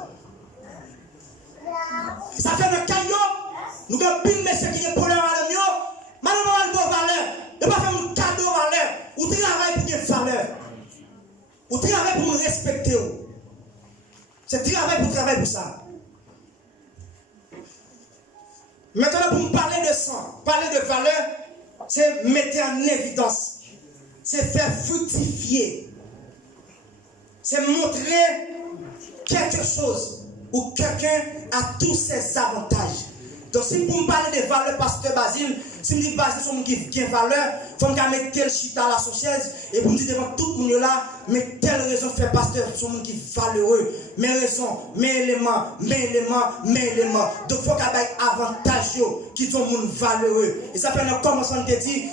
Ça fait le caillot. Nous avons pile messieurs qui est problème à l'homme. Madame a une valeur. Ne pas faire un cadeau valeur. Ou travail pour gagner valeur. Ou travail pour me respecter. C'est travail pour travailler pour ça. Maintenant, pour me parler de sang, parler de valeur, c'est mettre en évidence. C'est faire fructifier. C'est montrer quelque chose où quelqu'un a tous ses avantages. Donc, si vous me parlez de valeur, pasteur Basile, si vous me dites Basile, c'est un qui a valeur, il faut me mettre tel chita à la chaise et vous me dites devant tout le monde là, mais telle raison fait pasteur, c'est un qui est valeureux. Mes raisons, mes éléments. Donc, il faut qu'il y ait avantage qui sont valeureux. Et ça fait un commencement de dire,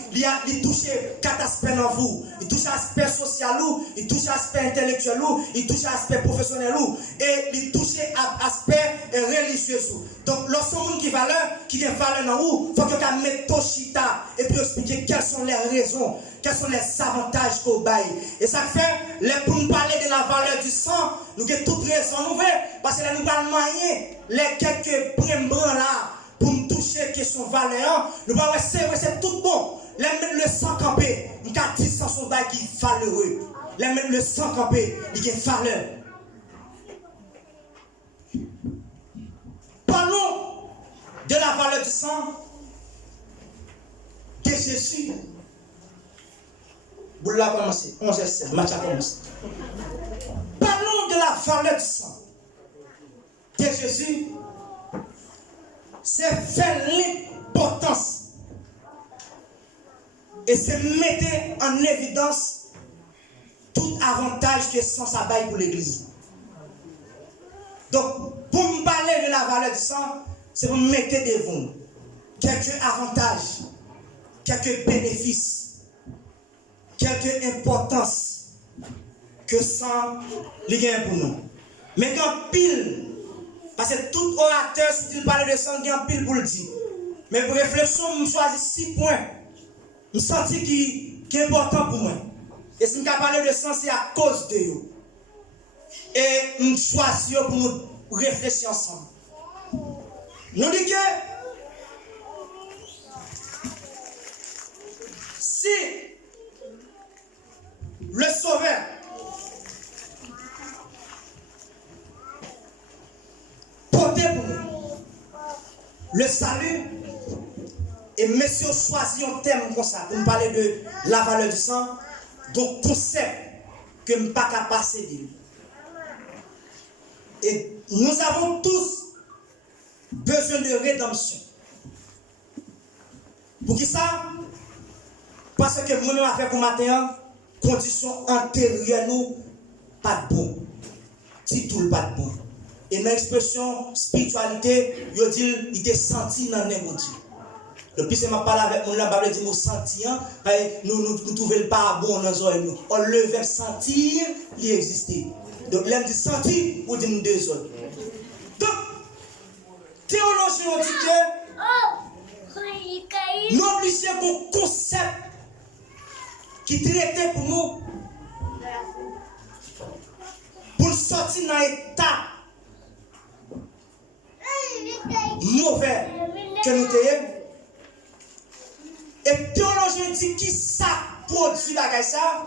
il touche 4 aspects dans vous. Il touche l'aspect social, il touche l'aspect intellectuel, il touche l'aspect professionnel, et il touche l'aspect religieux. Donc, lorsqu'on qui valeur, qui a valeur dans vous, il faut que vous mettez ton chita et puis expliquer quelles sont les raisons, quels sont les avantages qu'on baille. Et ça fait, pour nous parler de la valeur du sang, nous avons toutes raisons nouvelles, parce que là, nous allons moyen, les quelques primes là, pour nous toucher qui sont valeurs, nous allons c'est tout bon. les mettre le sang campé, il y a 10 ans son bail qui est valeureux. Les mettre le sang campé, il y a valeur. Parlons de la valeur du sang de Jésus. Vous l'avez commencé, 11h16, match a commencé. Parlons de la valeur du sang de Jésus. C'est faire l'importance et c'est mettre en évidence tout avantage que sang ça baille pour l'église. Donc, pour me parler de la valeur du sang, c'est pour me mettre devant quelques avantages, quelques bénéfices, quelques importances que sang gagne pour nous. Mais quand pile, parce que tout orateur, si il parle de sang, il y a pile pour le dire. Mais pour réflexion, je choisis 6 points. Je sens qui est important pour moi. Et si je parle de sang, c'est à cause de vous. Et je choisis pour nous réfléchir ensemble. Nous disons que si le Sauveur portait pour nous le salut, et messieurs choisit un thème comme ça, pour nous parler de la valeur du sang, donc concept que je ne peux pas passer de lui. Et nous avons tous besoin de rédemption. Pour qui ça? Parce que nous avons fait pour matin, conditions antérieures nous, pas de bon. Si tout le pas de bon. Et dans l'expression spiritualité, il dit, il est senti dans le nez de Dieu. Depuis que je parle avec mon là, je dis, nous sentions, nous trouvons pas bon dans nos oreilles. On le veut sentir, il existe. Donc, l'homme dit sentir, ou dit nous deux autres. Donc, théologie, on dit que nous obligés un concept qui traitait pour nous, pour sortir dans l'état mauvais que nous avons. Et théologie dit qui ça produit la ça.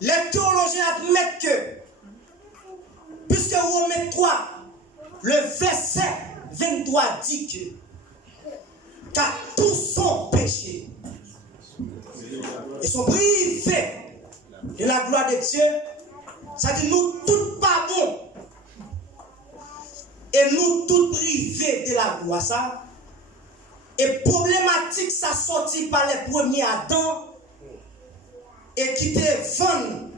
Les théologiens admettent que, puisque Romains 3, le verset 23 dit que, car tous sont péchés et sont privés de la gloire de Dieu, ça dit nous tous pas bons et nous tous privés de la gloire. Ça. Et problématique, ça sortit par les premiers Adam et qui te vendent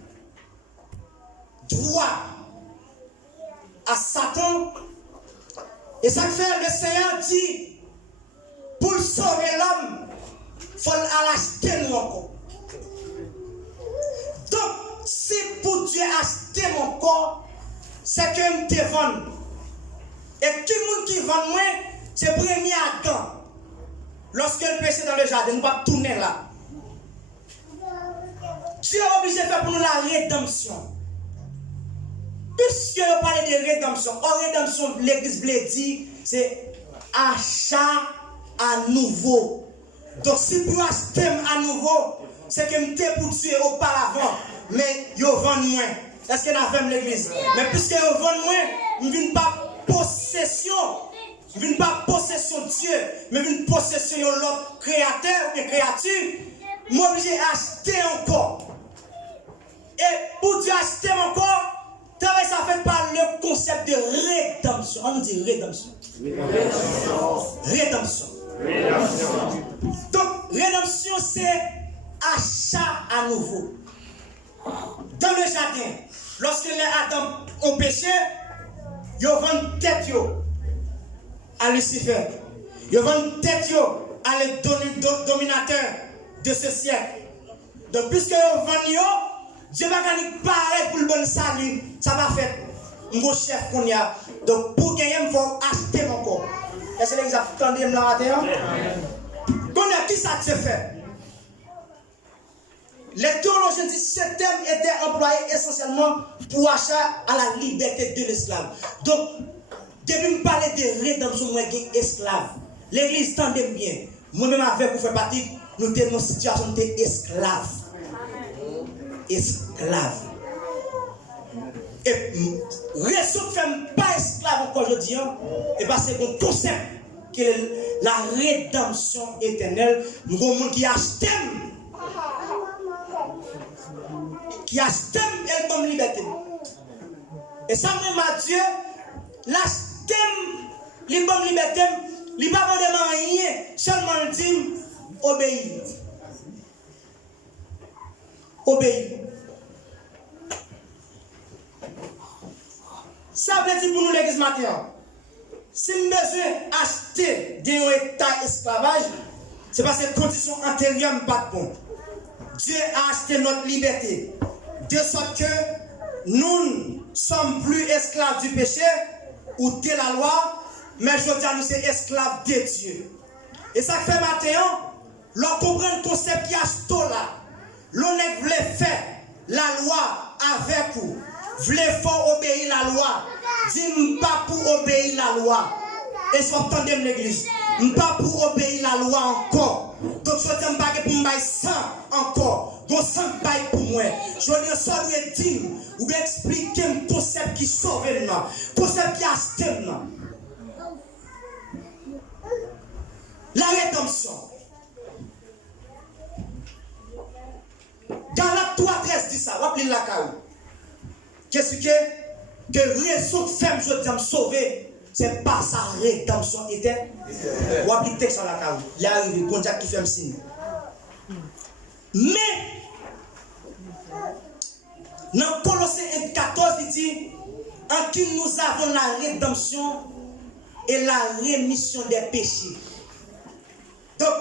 droit à Satan. Et ça fait le Seigneur dit, pour sauver l'homme, il faut l'acheter nous encore. Donc, si pour Dieu acheter mon corps, c'est que je te vends. Et tout le monde qui vend moi, c'est premier Adam. Lorsque le péché dans le jardin, nous va tourner là. Dieu est obligé de faire pour nous la rédemption. Puisque vous parlez de rédemption, rédemption, l'église dit, c'est achat à nouveau. Donc si vous achetez à nouveau, c'est que vous êtes pour tuer auparavant, mais vous vendez moins. Est-ce que nous avons l'église? Mais puisque vous vendez moins, vous ne venez pas possession. Vous ne pas possession de Dieu, mais une possession de l'autre créateur ou de créature. Moi, obligé d'acheter encore. Et pour Dieu acheter encore, ça fait par le concept de rédemption. On dit rédemption. Rédemption. Donc, rédemption, c'est achat à nouveau. Dans le jardin, lorsque les Adam ont péché, ils vendent tête à Lucifer. Ils vendent tête à les dominateurs de ce siècle. Donc, puisque ils vendent, Dieu va gagner pareil pour le bon salut. Ça va faire mon chef qu'on y a. Donc, pour gagner, il faut acheter mon corps. Est-ce que vous attendez la matin? Connais qui ça se fait? Les théologiens disent que ce terme était employé essentiellement pour achat à la liberté de l'esclave. Donc, depuis me parler de rédemption, moi, esclave. L'église tendait bien. Moi-même avec vous faire partie, nous sommes dans une situation d'esclave. Esclave. Et raison de faire pas esclave encore aujourd'hui, et parce que le concept que la rédemption éternelle, nous avons monde qui achète, et comme liberté. Et ça même à Dieu, l'acheter, les bonnes libertés, il ne va pas demander rien, seulement il dit obéir. Obéir. Ça veut dire pour nous l'église matin. Si nous besoin d'acheter d'un état esclavage, c'est parce que les conditions antérieures ne sont pas bonnes. Dieu a acheté notre liberté. De sorte que nous ne sommes plus esclaves du péché ou de la loi, mais je veux dire, nous sommes esclaves de Dieu. Et ça fait matin, l'on comprend le concept qui a acheté là. L'on voulait faire la loi avec vous. Voulez faut obéir la loi. Dis-moi pas pour obéir la loi. Et si vous entendez l'église, pas pour obéir la loi encore. Donc je ne dis pas pour me bailler ça encore. Donc ça me baille pour moi. Je veux dire, ça doit dire, ou bien expliquer un concept qui sauve nous. Concept qui achète nous. La rédemption. Galates 3:13 dit ça. Rappelez la caou. Qu'est-ce que raison de faire je dis me sauver, c'est pas sa rédemption éternelle. Ou applique texte sur la caou. Il arrive, bon Dieu qui fait un signe. Mais dans Colossiens 1:14, il dit en qui nous avons la rédemption et la rémission des péchés. Donc,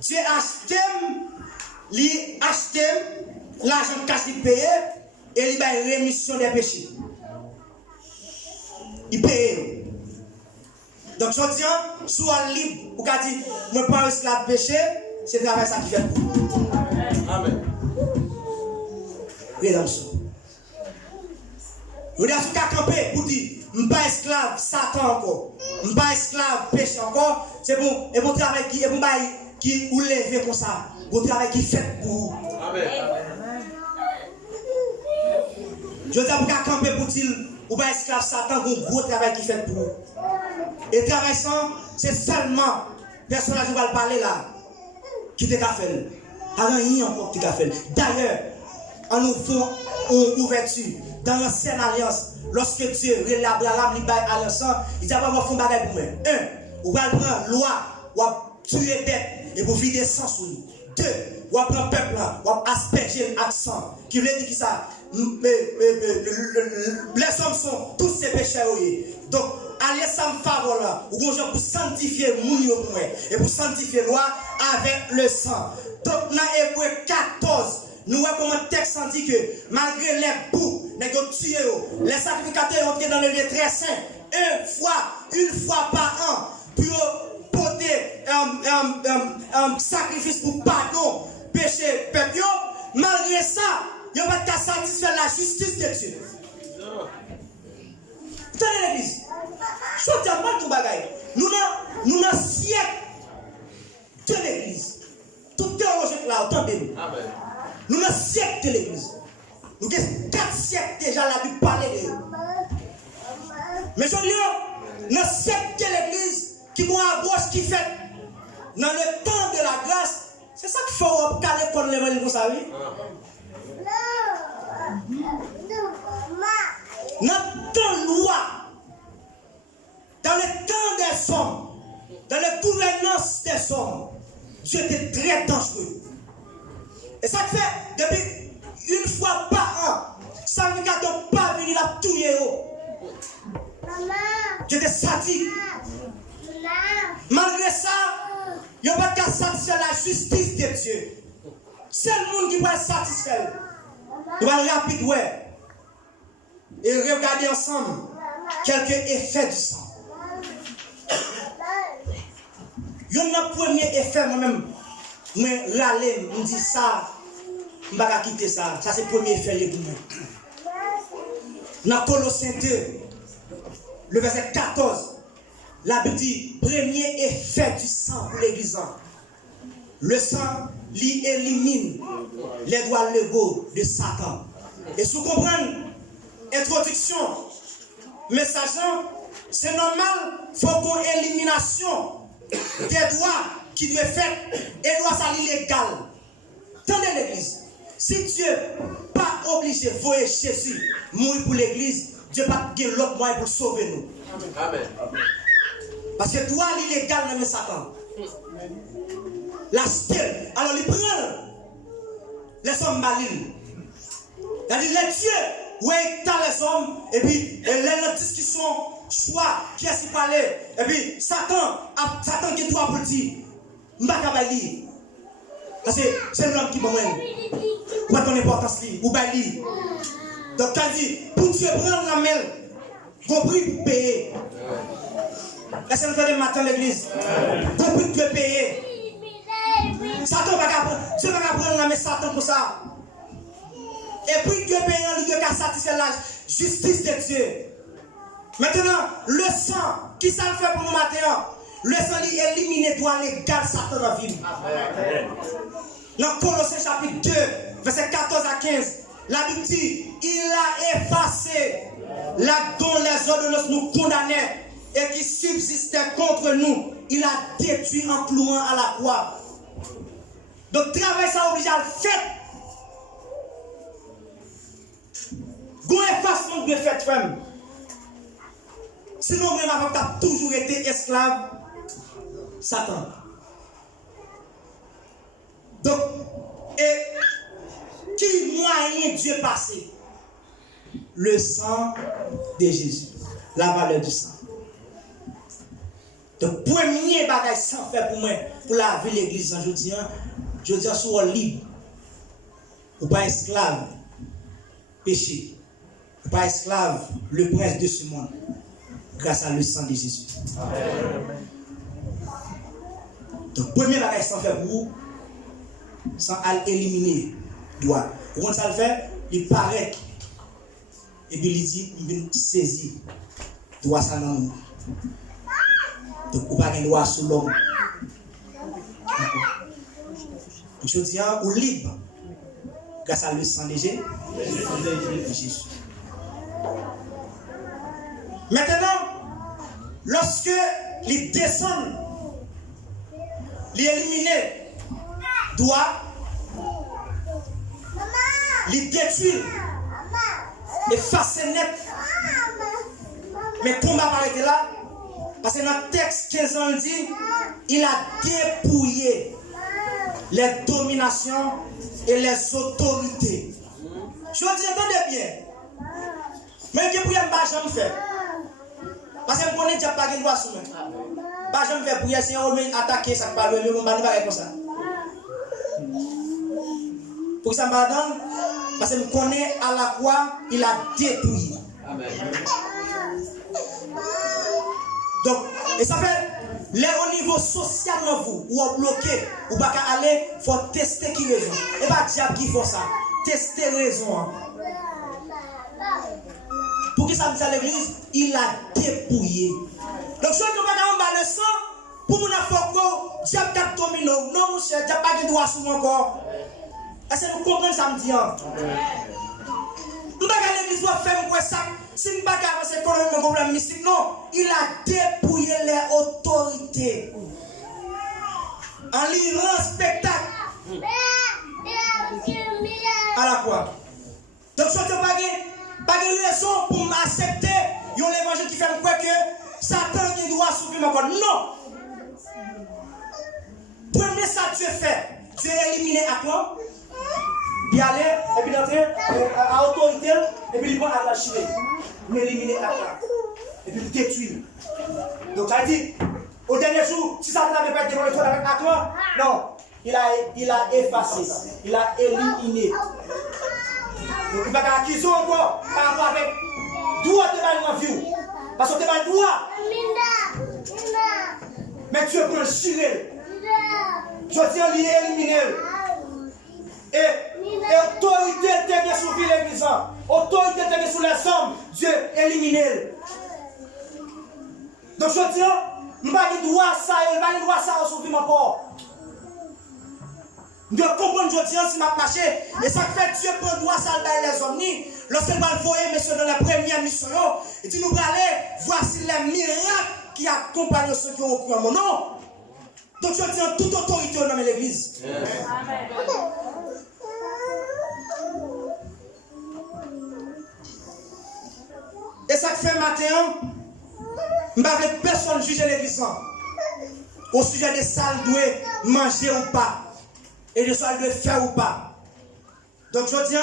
Dieu a acheté l'argent cash il paye et il a une rémission des péchés. Il paye. Donc, je dis, sois libre. Ou qu'a dit, moi pas esclave péché, c'est travail ça qui fait. Amen. Rédemption. Vous dites, vous avez campé pour dire, je ne suis pas esclave Satan encore. Je ne suis pas esclave péché encore. C'est bon. Et vous travail qui vous levez comme ça. Vous travail qui fait pour vous. Amen. Je dis, vous avez campé pour dire, vous n'êtes pas esclave Satan, vous avez un gros travail qui fait pour vous. Et travail ça, c'est seulement, personnage qui va parler là, qui te fait. Rien encore qui t'a fait. D'ailleurs, en nous faisant une ouverture dans l'ancienne alliance, lorsque Dieu relève Abraham, il baille à l'instant, il dit pas faire un bagage pour moi. On va prendre loi, on va tuer bête et pour vider sang sur nous. 2, on va prendre peuple là, on va asperger l'accent. Qui veut dire que ça, les hommes sont tous ces pécheurs. Donc, allez ça me favor là, ou pour sanctifier mon pour moi et pour sanctifier loi avec le sang. Donc, dans Hébreu 14, nous voyons comment le texte dit que malgré les boucs, les sacrificateurs sont entrés dans le lieu très saint, une fois par an, pour porter un sacrifice pour pardon, péché, peuple. Malgré ça, ils n'ont pas qu'à satisfaire la justice de Dieu. Tenez l'église. Je ne dis pas tout bagaille. Nous avons siècle de l'église. Tout théologique là, entendez-nous. Nous avons siècle de l'église. Nous avons 4 siècles déjà la Bible parler de eux. Mais je dis, nous avons siècle de l'église qui vont avoir qui fait dans le temps de la grâce. C'est ça qu'il faut caler pour les gens, vous savez. Notre temps loi, dans le temps des hommes, dans la gouvernance des hommes, Dieu était très dangereux. Et ça fait, depuis une fois par an, ça ne regarde pas venir la tuer. Dieu était sadique. Malgré ça, il n'y a pas qu'à satisfaire la justice de Dieu. C'est le monde qui va être satisfait. Il va le rapide, ouais. Et regarder ensemble quelques effets du sang. Il y a un premier effet, moi-même, je râle, je dis ça, je ne vais pas quitter ça. Ça, c'est le premier effet. Dans Colossiens 2, le verset 14, la Bible dit, premier effet du sang pour l'église. le sang lui élimine les droits légaux de Satan. Et si vous comprenez, introduction, message, c'est normal, il faut qu'on élimination des droits qui doivent être faits et doit salir légal. Tendez l'église. Si Dieu n'est pas obligé de voyer Jésus mourir pour l'église, Dieu n'a pas l'autre moyen pour sauver nous. Amen. Parce que droit illégal dans Satan. La stèle. Alors il prend les hommes malignes. C'est-à-dire les dieux, où est les hommes, et puis les discussions, choix, qui est-ce qui parlait, et puis Satan qui est droit pour dire, Mbakabali. Parce que c'est l'homme qui m'emmène. Ou pas ton importance, ou pas lui. Donc, quand dit, pour Dieu prendre la main, compris pour payer. Est-ce que nous faisons matin l'église? Compris pour Dieu payer. Satan va Dieu va prendre la main Satan pour ça. Et puis Dieu payant, Dieu qui satisfait la justice de Dieu. Maintenant, le sang, qui ça fait pour nous matin? Le sang lui élimine les droits légaux Satan dans la vie. Dans Colossiens chapitre 2, verset 14 à 15, la Bible dit, il a effacé l'acte dont les ordonnances nous condamnaient et qui subsistait contre nous. Il a détruit en clouant à la croix. Donc, travail ça oblige à le faire. Bon effacement de fait femme. Sinon, même avant, tu as toujours été esclave. Satan. Donc, et qui moyen Dieu passé? Le sang de Jésus. La valeur du sang. Donc, premier bagage sans faire pour moi, pour la vie de l'église aujourd'hui, je dis, sois libre. Ou pas esclave. Péché. Ou pas esclave, le prince de ce monde. Grâce à le sang de Jésus. Amen. Donc, premier bagage sans faire pour vous, sans éliminer droit. Quand ça le fait, il paraît. Et puis il dit, il vient saisir droit ça dans nous. Donc, vous n'avez pas de droit sur l'homme. Je dis, ou libre, grâce à le sang de Jésus. Maintenant, lorsque ils descendent, ils éliminent droit, ils détruisent, effacent net. Mais combat va arrêter là, parce que dans le texte 15 ans, il dit, il a dépouillé les dominations et les autorités. Je vous dis, attendez bien. Mais que pour y avoir jamais fait. Parce que je connais déjà pas de droit sur moi. Pas jamais fait pour y aller attaquer ça par le monde pas comme ça. Pour ça madame parce que je connais à la croix, il a dépouillé. Amen. Donc, et ça fait les au niveau social dans vous, ou à bloquer, ou pas qu'à aller, il faut tester qui raison. Et pas diable qui faut ça. Tester raison. Pour qui ça me dit à l'église, il a dépouillé. Donc, si on va le sang, pour mon affaire, diable cap domino. Non, monsieur, diable pas de droit sur mon corps. Est-ce que vous comprenez ça me dit? Nous ne pouvons pas l'église faire quoi ça. Si nous ne pouvons pas avancer contre le problème mystique, non. Il a dépouillé les autorités. En livrant spectacle. À la croix. Donc, si tu n'as pas de raison pour m'accepter l'évangile qui fait quoi que Satan qui doit souffrir encore. Non. Premier ça Dieu fait. Dieu éliminé à toi. Il aller, et puis d'entrer à autorité, et puis il va arracher. Il éliminer à toi. Et puis il détruire. Donc ça dit, au dernier jour, si Satan n'avait pas été devant le trône avec toi, non. Il a effacé. Il a éliminé. Donc il va accuser encore par rapport avec droit de la vie. Parce que tu as le droit. Mais Dieu peut le chirer. Dieu tient lui éliminer. Et autorité était bien sur l'église. Autorité était bien sur les hommes. Dieu éliminé. Donc je dis, nous n'avons pas le droit ça, nous n'avons pas le droit ça au souffrir encore. Nous devons comprendre aujourd'hui si m'a marché. Et ça fait Dieu pour droit ça dans les hommes. Lorsqu'il va le voir, monsieur, dans la première mission, il dit nous allons aller, voici les miracles qui accompagnent ceux qui ont cru en mon nom. Donc je tiens toute autorité au nom de l'église. Amen. Et ça fait matin, je ne vais pas personne juger l'église au sujet de ça, elle doit manger ou pas. Et de ça, elle doit faire ou pas. Donc je dis,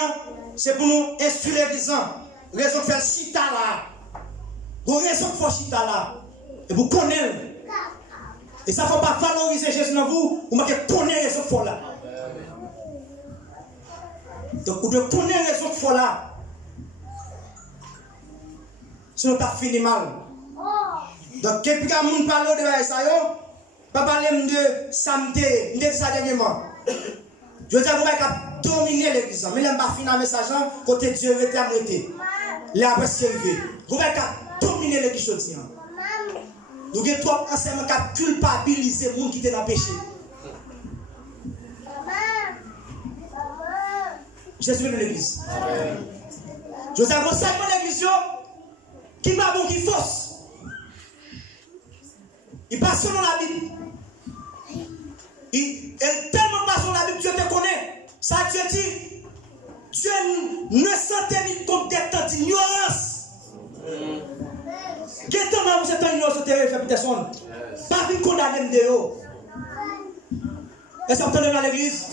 c'est pour nous instruire l'église. Raison de faire chita là. Pour raison de faire chita là. Et vous connaissez. Et ça ne faut pas valoriser Jésus dans vous. Vous devez connaître raison de faire là. Donc vous devez connaître raison de faire là. Sinon, tu as fini mal. Donc, depuis que vous parlez de ça, pas parler de samedi, de ça dernièrement. Je veux dire, vous avez dominer l'église. Mais je ne vais pas finir le message, côté Dieu veut t'arrêter. Les après arrivé. Vous avez dominer l'église aujourd'hui. Nous avons trop enseignement qui culpabiliser les gens qui étaient dans le péché. Jésus de l'église. Je veux dire, vous savez l'église qui n'est pas bon, qui est fausse. Il passe selon la Bible. Il est tellement pas selon la Bible, Dieu te connaît. Ça, Dieu dit, Dieu ne s'en tient compte des temps d'ignorance. Quel temps vous êtes en ignorance, vous avez fait personne. Pas de condamner de haut. Est-ce que vous entendez dans l'église?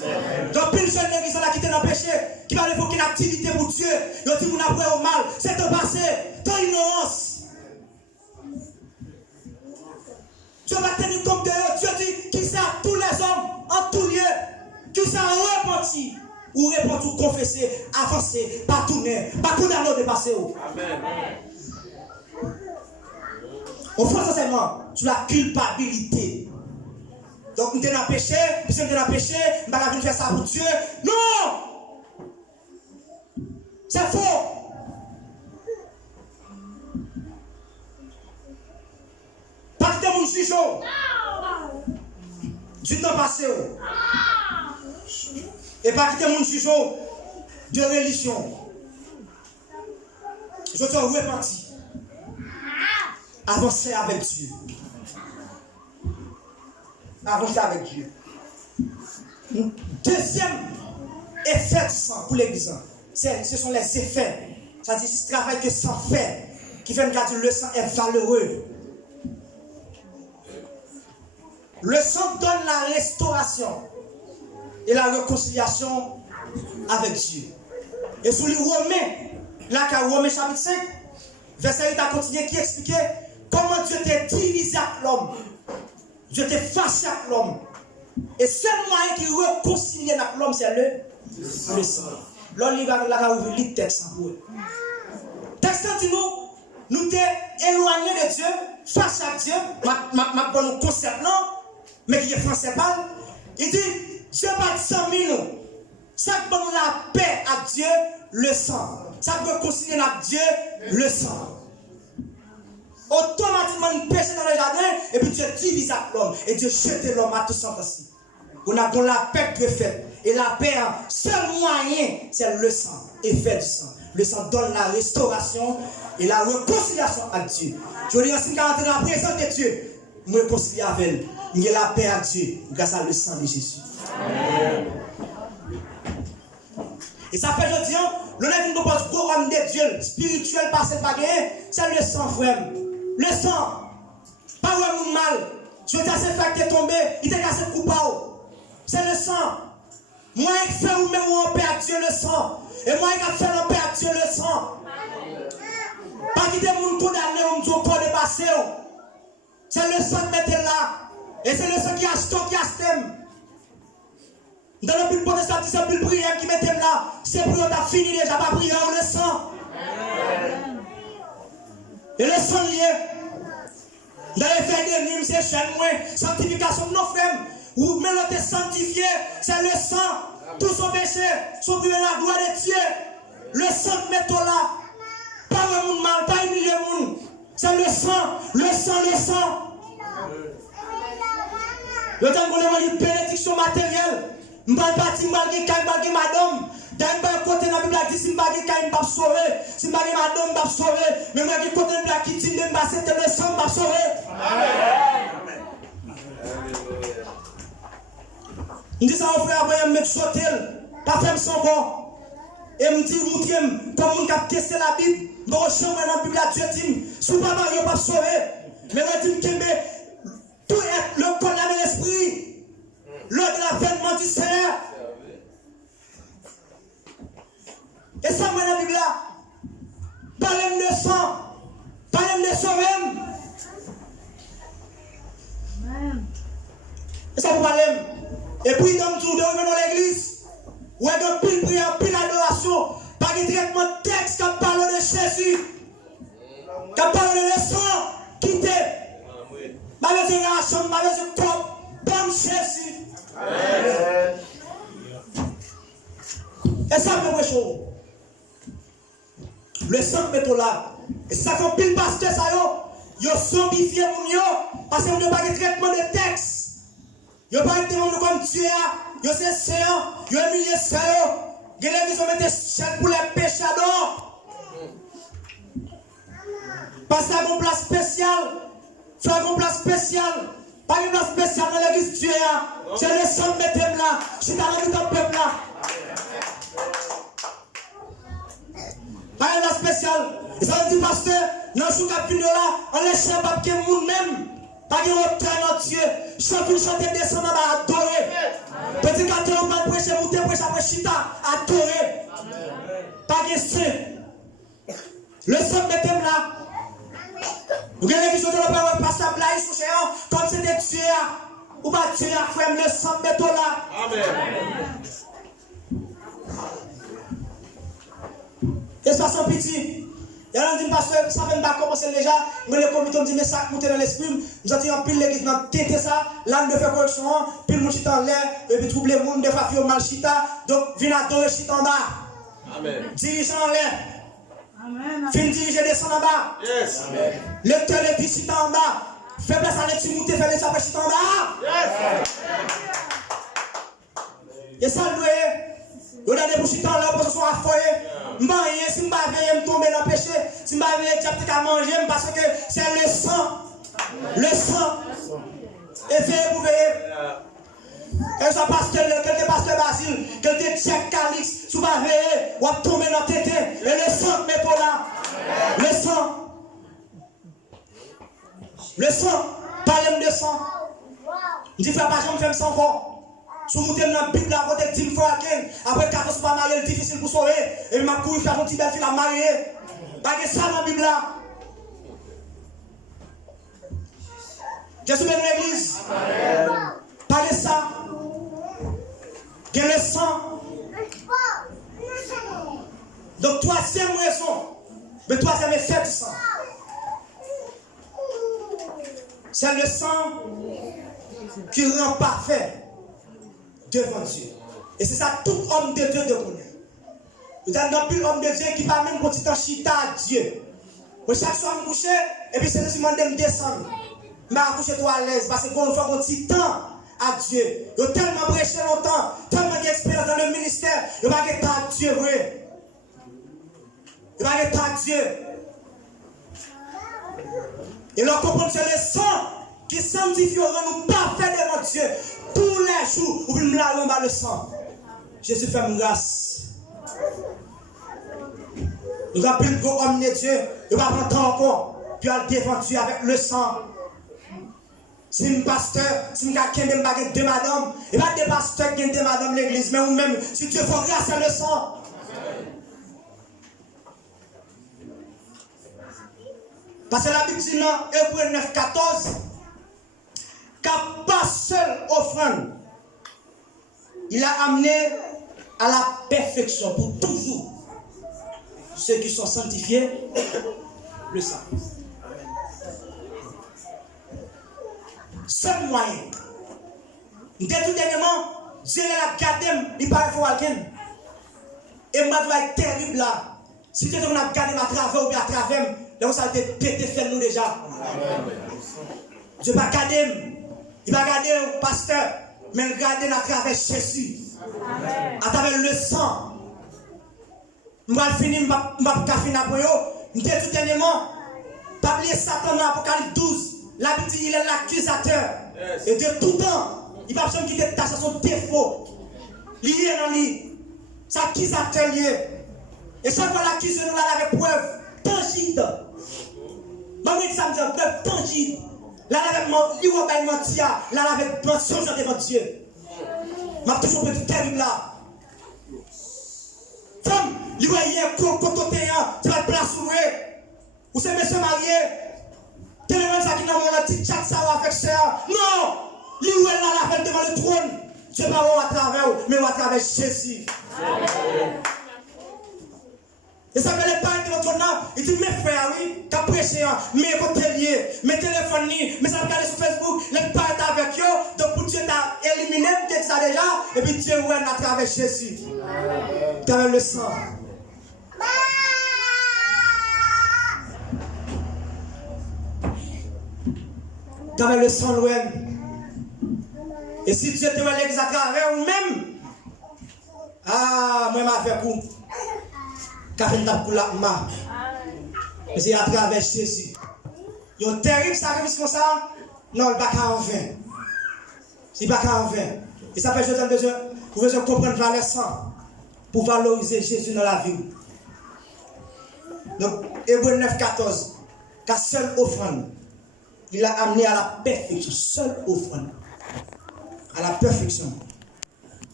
Donc, pile seule l'église là qui était dans le péché, qui va évoquer une activité pour Dieu. Il dit, vous n'avez pas au mal, c'est un passé, dans l'ignorance. Dieu va tenir compte de eux. Dieu dit, qui ça tous les hommes, en tout lieu, qui ça repenti, ou répondre, ou confesser, avancer, pas tourner, pas condamner, dépasser. Amen. On fait essentiellement sur la culpabilité. Donc, nous sommes dans le péché, nous sommes dans le péché, nous ne pouvons pas faire ça pour Dieu. Non! C'est faux! Pas que mon juge. Du temps passé. Et pas que mon juge de religion. Je te repentis. Avancer avec Dieu. Avancer avec Dieu. Deuxième effet du sang pour l'église, ce sont les effets. C'est-à-dire ce travail que sang fait, qui fait que le sang est valeureux. Le sang donne la restauration et la réconciliation avec Dieu. Et sur les Romains, là, Romains chapitre 5, verset 8 a continué qui expliquait comment Dieu t'a divisé avec l'homme. Dieu t'a fâché avec l'homme. Et seul moyen qui réconcilie avec l'homme, c'est le sang. L'homme, il va ouvrir le texte pour eux. Texte dit nous t'es éloigné de Dieu, face à Dieu, ma bonne concept là, mais qui est principal. Il dit, Dieu va sans nous. Ça donne la paix à Dieu, le sang. Ça peut réconcilier avec Dieu, le sang. Automatiquement, nous péchons dans le jardin, et puis Dieu divise avec l'homme, et Dieu jette l'homme à tout sens aussi. On a la paix que fait. Et la paix, seul moyen, c'est le sang, effet du sang. Le sang donne la restauration et la réconciliation avec Dieu. Je veux dire, si je rentre dans la présence de Dieu, je me réconcilie avec elle. Il y a la paix à Dieu grâce à le sang de Jésus. Amen. Et ça fait, je dis, le nez qui nous pose programme de Dieu spirituel, passé par c'est le sang, frère. Le sang. Pas vraiment mal. Je veux dire, c'est fait que tu es tombé, il t'a cassé le coupable. C'est le sang. Moi, je fais ou même en paix à Dieu le sang. Et moi, je fais en paix à Dieu le sang. Pas quitter mon condamné ou mon corps dépassé. C'est le sang qui mettez là. Et c'est le sang qui achète, qui achète. Dans le but protestant, c'est plus prière qui mettez là. C'est pour t'as fini déjà, pas prière le sang. Et le sang lié. Dans les faits de nuit, c'est chez moi. Sanctification de nos frères. Ou même le sanctifié, c'est le sang. Tout son péché, son privé la gloire de Dieu. Le sang mettons là. Pas le monde mal, pas humilier le monde. C'est le sang, le sang, le sang. Le temps qu'on a une bénédiction matérielle. M'pas parti malgré quand malgré madame. Dans un côté dans la Bible dit si m'pas quand m'pas sauver, si m'pas madame m'pas sauver, mais moi qui côté la qui dit m'pas c'était le sang m'pas sauver. Amen. On dit ça au frère après me sauter, pas faire son bon. Et me dit comme on cap tester la Bible, bon chambre dans la Bible Dieu dit, si pas marié pas sauver. Mais on dit que tout est le corps de l'esprit. Lors de l'avènement du Seigneur. Et ça, moi, la Bible là, parlez de sang, parlez de sauver. Et ça, vous parlez. Et puis, dans tout, de revenir dans l'église, où il y a pile prière, pile adoration, pas de traitement de texte qui parle de Jésus, qui parle de sang, quittez. Pas de génération, pas de corps, bon Jésus. Amen. Et ça fait quelque chose. Le sang met là. Et ça fait pile pasteur ça yo zombifié mon yo parce que vous n'avez pas de traitement de texte. Yo pas de monde comme Dieu yo c'est séant, yo humilié ça yo. L'église ont mis chèque pour les péchadors. Parce que une place spéciale. Faire une place spéciale. Pas une place spéciale dans l'église Dieu. C'est le sang de mettre là. Je suis dans le peuple là. Pas une place spéciale. Et ça veut dire, pasteur, dans ce capitaine là, on laisse un papier nous-mêmes. Pas de retrait dans Dieu. Chante chanter, descendre, adorer. Petit gâteau, on va prêcher, monter, prêcher, après chita, adorer. Pas de saint. Le sang de mettre là. Vous avez qui sont dans le pasteur Blaise, comme c'était Dieu. Ou pas Dieu a fait le sang de mettre là. Amen. Et ça sent petit. Et alors on dit, pasteur, ça fait pas commencer déjà. Mais le comité me dit, mais ça monte dans l'esprit. Nous avons pile l'église, nous avons tété ça. Là, nous devons faire correction. Puis nous chita en l'air. Et puis trouver le monde, des fois, il mal chita. Donc, viens adorer chita en bas. Amen. Dirigeant en l'air. Amen. Fin diriger, descendre en bas. Yes. Amen. Lecteur et puis chita en bas. Fais place à l'église, monter, faire les chapa chita en bas. Yes. Et ça, nous vous avez des chita en l'air pour que ce soit à foyer. Si je ne vais tomber dans le péché, si je ne vais pas manger, parce que c'est le sang. Le sang. Et vous voyez. Et ça quelques pasteurs Basile, quelques Tchèques Calix, si vous avez tomber dans le tété, et le sang met pour là. Le sang. Le sang. Parlez de sang. Je dis, frère, pas jamais faire sans corps. Si vous montez dans la Bible, à côté de 10 fois, après 14 pas marié, c'est difficile pour sauver. Et ma couille faire un petit belle fille à marier. Pas que ça dans la Bible là. Je suis bien dans l'église. Pas que ça. Que le sang. Donc, troisième raison. Le troisième effet du sang. C'est le sang qui rend parfait devant Dieu. Et c'est ça tout homme de Dieu de connaître. Vous n'avez plus homme de Dieu qui va même petit temps chita à Dieu. Moi chaque soir me coucher et puis c'est le moment de me descendre. Mais à coucher toi à l'aise parce qu'on fait un petit temps à Dieu. Il a tellement prêché longtemps, tellement d'expérience dans le ministère, il va être à Dieu vrai. Il va être à Dieu. Et leur comprendre c'est le sang qui sanctifiera nous parfaits devant Dieu. Tous les jours, vous me lavez dans le sang. Jésus fait une grâce. Nous avons plus de gros hommes de Dieu. Nous va prendre temps encore. Puis à le devant Dieu avec le sang. Si un pasteur, si un quelqu'un qui a deux madames, il n'y a pas de pasteur qui a deux madames l'église, mais vous-même, si Dieu fait grâce à le sang. Parce que la Bible dit dans Hébreux 9, 14, car pas seule offrande, il a amené à la perfection pour toujours ceux qui sont sanctifiés, le sang. Seul moyen. Tout dernièrement, Dieu l'a gardé, il parle pour quelqu'un. Et ma doit être terrible là. Si Dieu a gardé à travers ou bien à travers, là ça a été pété fait nous déjà. Dieu va garder, il va garder un pasteur, mais il garde à travers Jésus. À travers le sang. Je vais finir, je vais finir pour vous. Je dis tout dernièrement, pas oublier Satan dans Apocalypse 12. La Bible dit il est l'accusateur. Et de tout temps, il va pas quitter ta son défaut. Lié dans lui. C'est accusateur lié. Et chaque fois l'accuse nous là avec preuve tangible. Même si ça me dit preuve tangible. Là avec mentir, là avec mensonge devant Dieu. M'a toujours petit terrible là. Femme, il va y avoir tu vas place ouvrir. Ou c'est monsieur marié. Téléphone ça qui n'a pas petit chat ça avec ça. Non! Il est là la fête devant le trône. Dieu va voir à travers, mais à travers Jésus. Et ça fait les parents de votre nom. Il dit, mes frères, oui, qu'à prêcher, mes côtés, mes téléphones, mais ça regarde sur Facebook, les parents avec eux, donc pour Dieu t'a éliminé, peut-être ça déjà, et puis Dieu ouvre à travers Jésus. À travers le sang. À travers le sang, l'ouem. Et si Dieu te voit l'église à travers vous-même, moi, je vais faire coup. Car je ne tape pour la main. Mais c'est à travers Jésus. Il y a un terrible sacrifice comme ça. Non, il n'y a pas en vain. Il n'y a pas en vain. Et ça fait que vous devez comprendre valeur sang pour valoriser Jésus dans la vie. Donc, Hébreux 9, 14. Car seule offrande, il a amené à la perfection. Seule offrande. À la perfection.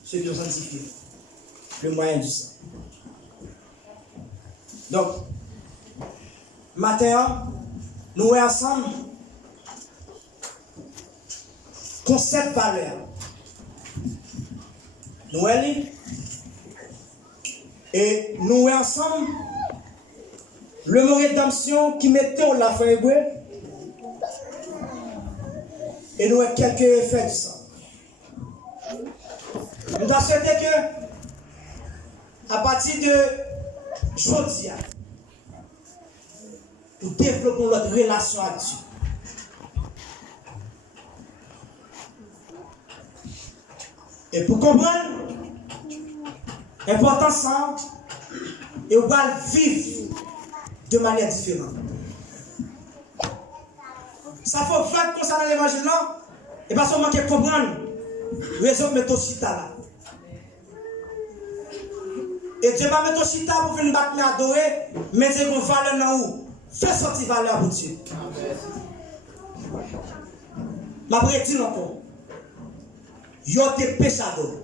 Ceux qui ont sanctifié. Le moyen du sang. Donc, matin, nous sommes ensemble. Concept valeur. Nous sommes et nous sommes ensemble. Le mot rédemption qui mettait au la feuille et nous avons quelques effets de ça. Nous avons souhaité que, à partir de aujourd'hui, nous développons notre relation avec Dieu. Et pour comprendre l'importance ça, et on va vivre de manière différente. Ça faut faire concernant l'évangile là, et pas seulement qu'il comprendre raison de mettre chita là. Et Dieu va mettre chita pour venir battre adorer, mais Dieu va valeur dans où? Fais sortir valeur pour Dieu. Ma prière dit encore. Yo des péchadors.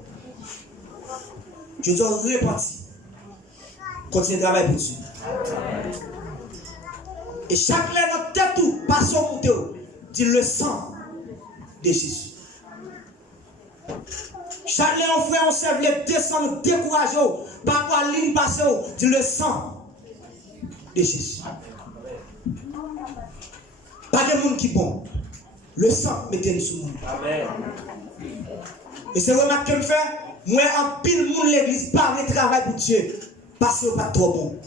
Je dois repentir. Continuer de travailler pour Dieu. Et chaque lèvre notre tête tout, passons pour Dieu. Dit le sang de Jésus. Chaque lèvre on frère, on serve les descendre, décourager, par rapport à ligne passée, dit le sang de Jésus. Pas de monde qui bon. Le sang mettez-nous sur nous. Amen. Et c'est remarque que je fais, moi en pile monde l'église par le travail pour Dieu. Parce que pas trop bon.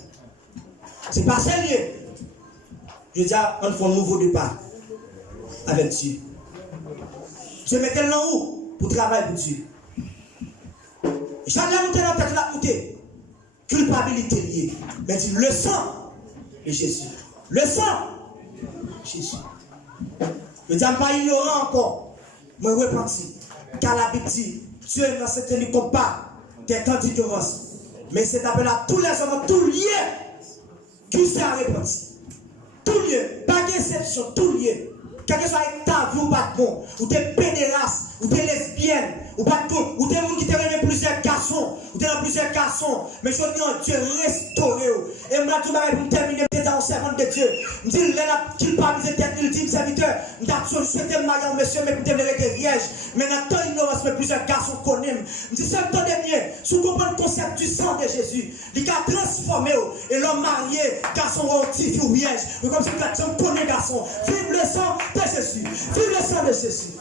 C'est pas sérieux. Je dis, on fait un nouveau départ avec Dieu. Dieu mettez le où pour travailler pour Dieu. Et chaque fois que vous avez la tête, culpabilité liée. Mais dit le sang de Jésus. Le sang de Jésus. Je dis, pas ignorant encore. Moi, je repentis. Car la Bible dit, Dieu n'a pas tenu compas des temps d'ignorance. Mais c'est appelé à tous les hommes, tout lié, qui s'est repenti. Tout lié, pas d'exception, tout lié. Quel que soit ta vie ou pas de bon, ou t'es pédéraste, ou t'es lesbienne, ou pas de bon, ou t'es monde qui t'a remis plusieurs garçons, ou t'es dans plusieurs garçons, mais je dis en Dieu restauré. Et moi, tout le monde pour terminer, peut-être dans le serment de Dieu. Je dis, qu'il parle de tête ultime serviteur, je dis, souhaité marier monsieur, mais vous devez être vierge. Mais dans tant ignorance, mais plusieurs garçons connaissent. Je dis, c'est le temps de bien, si vous comprenez le concept du sang de Jésus, il a transformé, et l'homme marié, garçon rôti, ou vierge. Mais comme si vous connaissez garçon, vive le sang de Jésus, vive le sang de Jésus.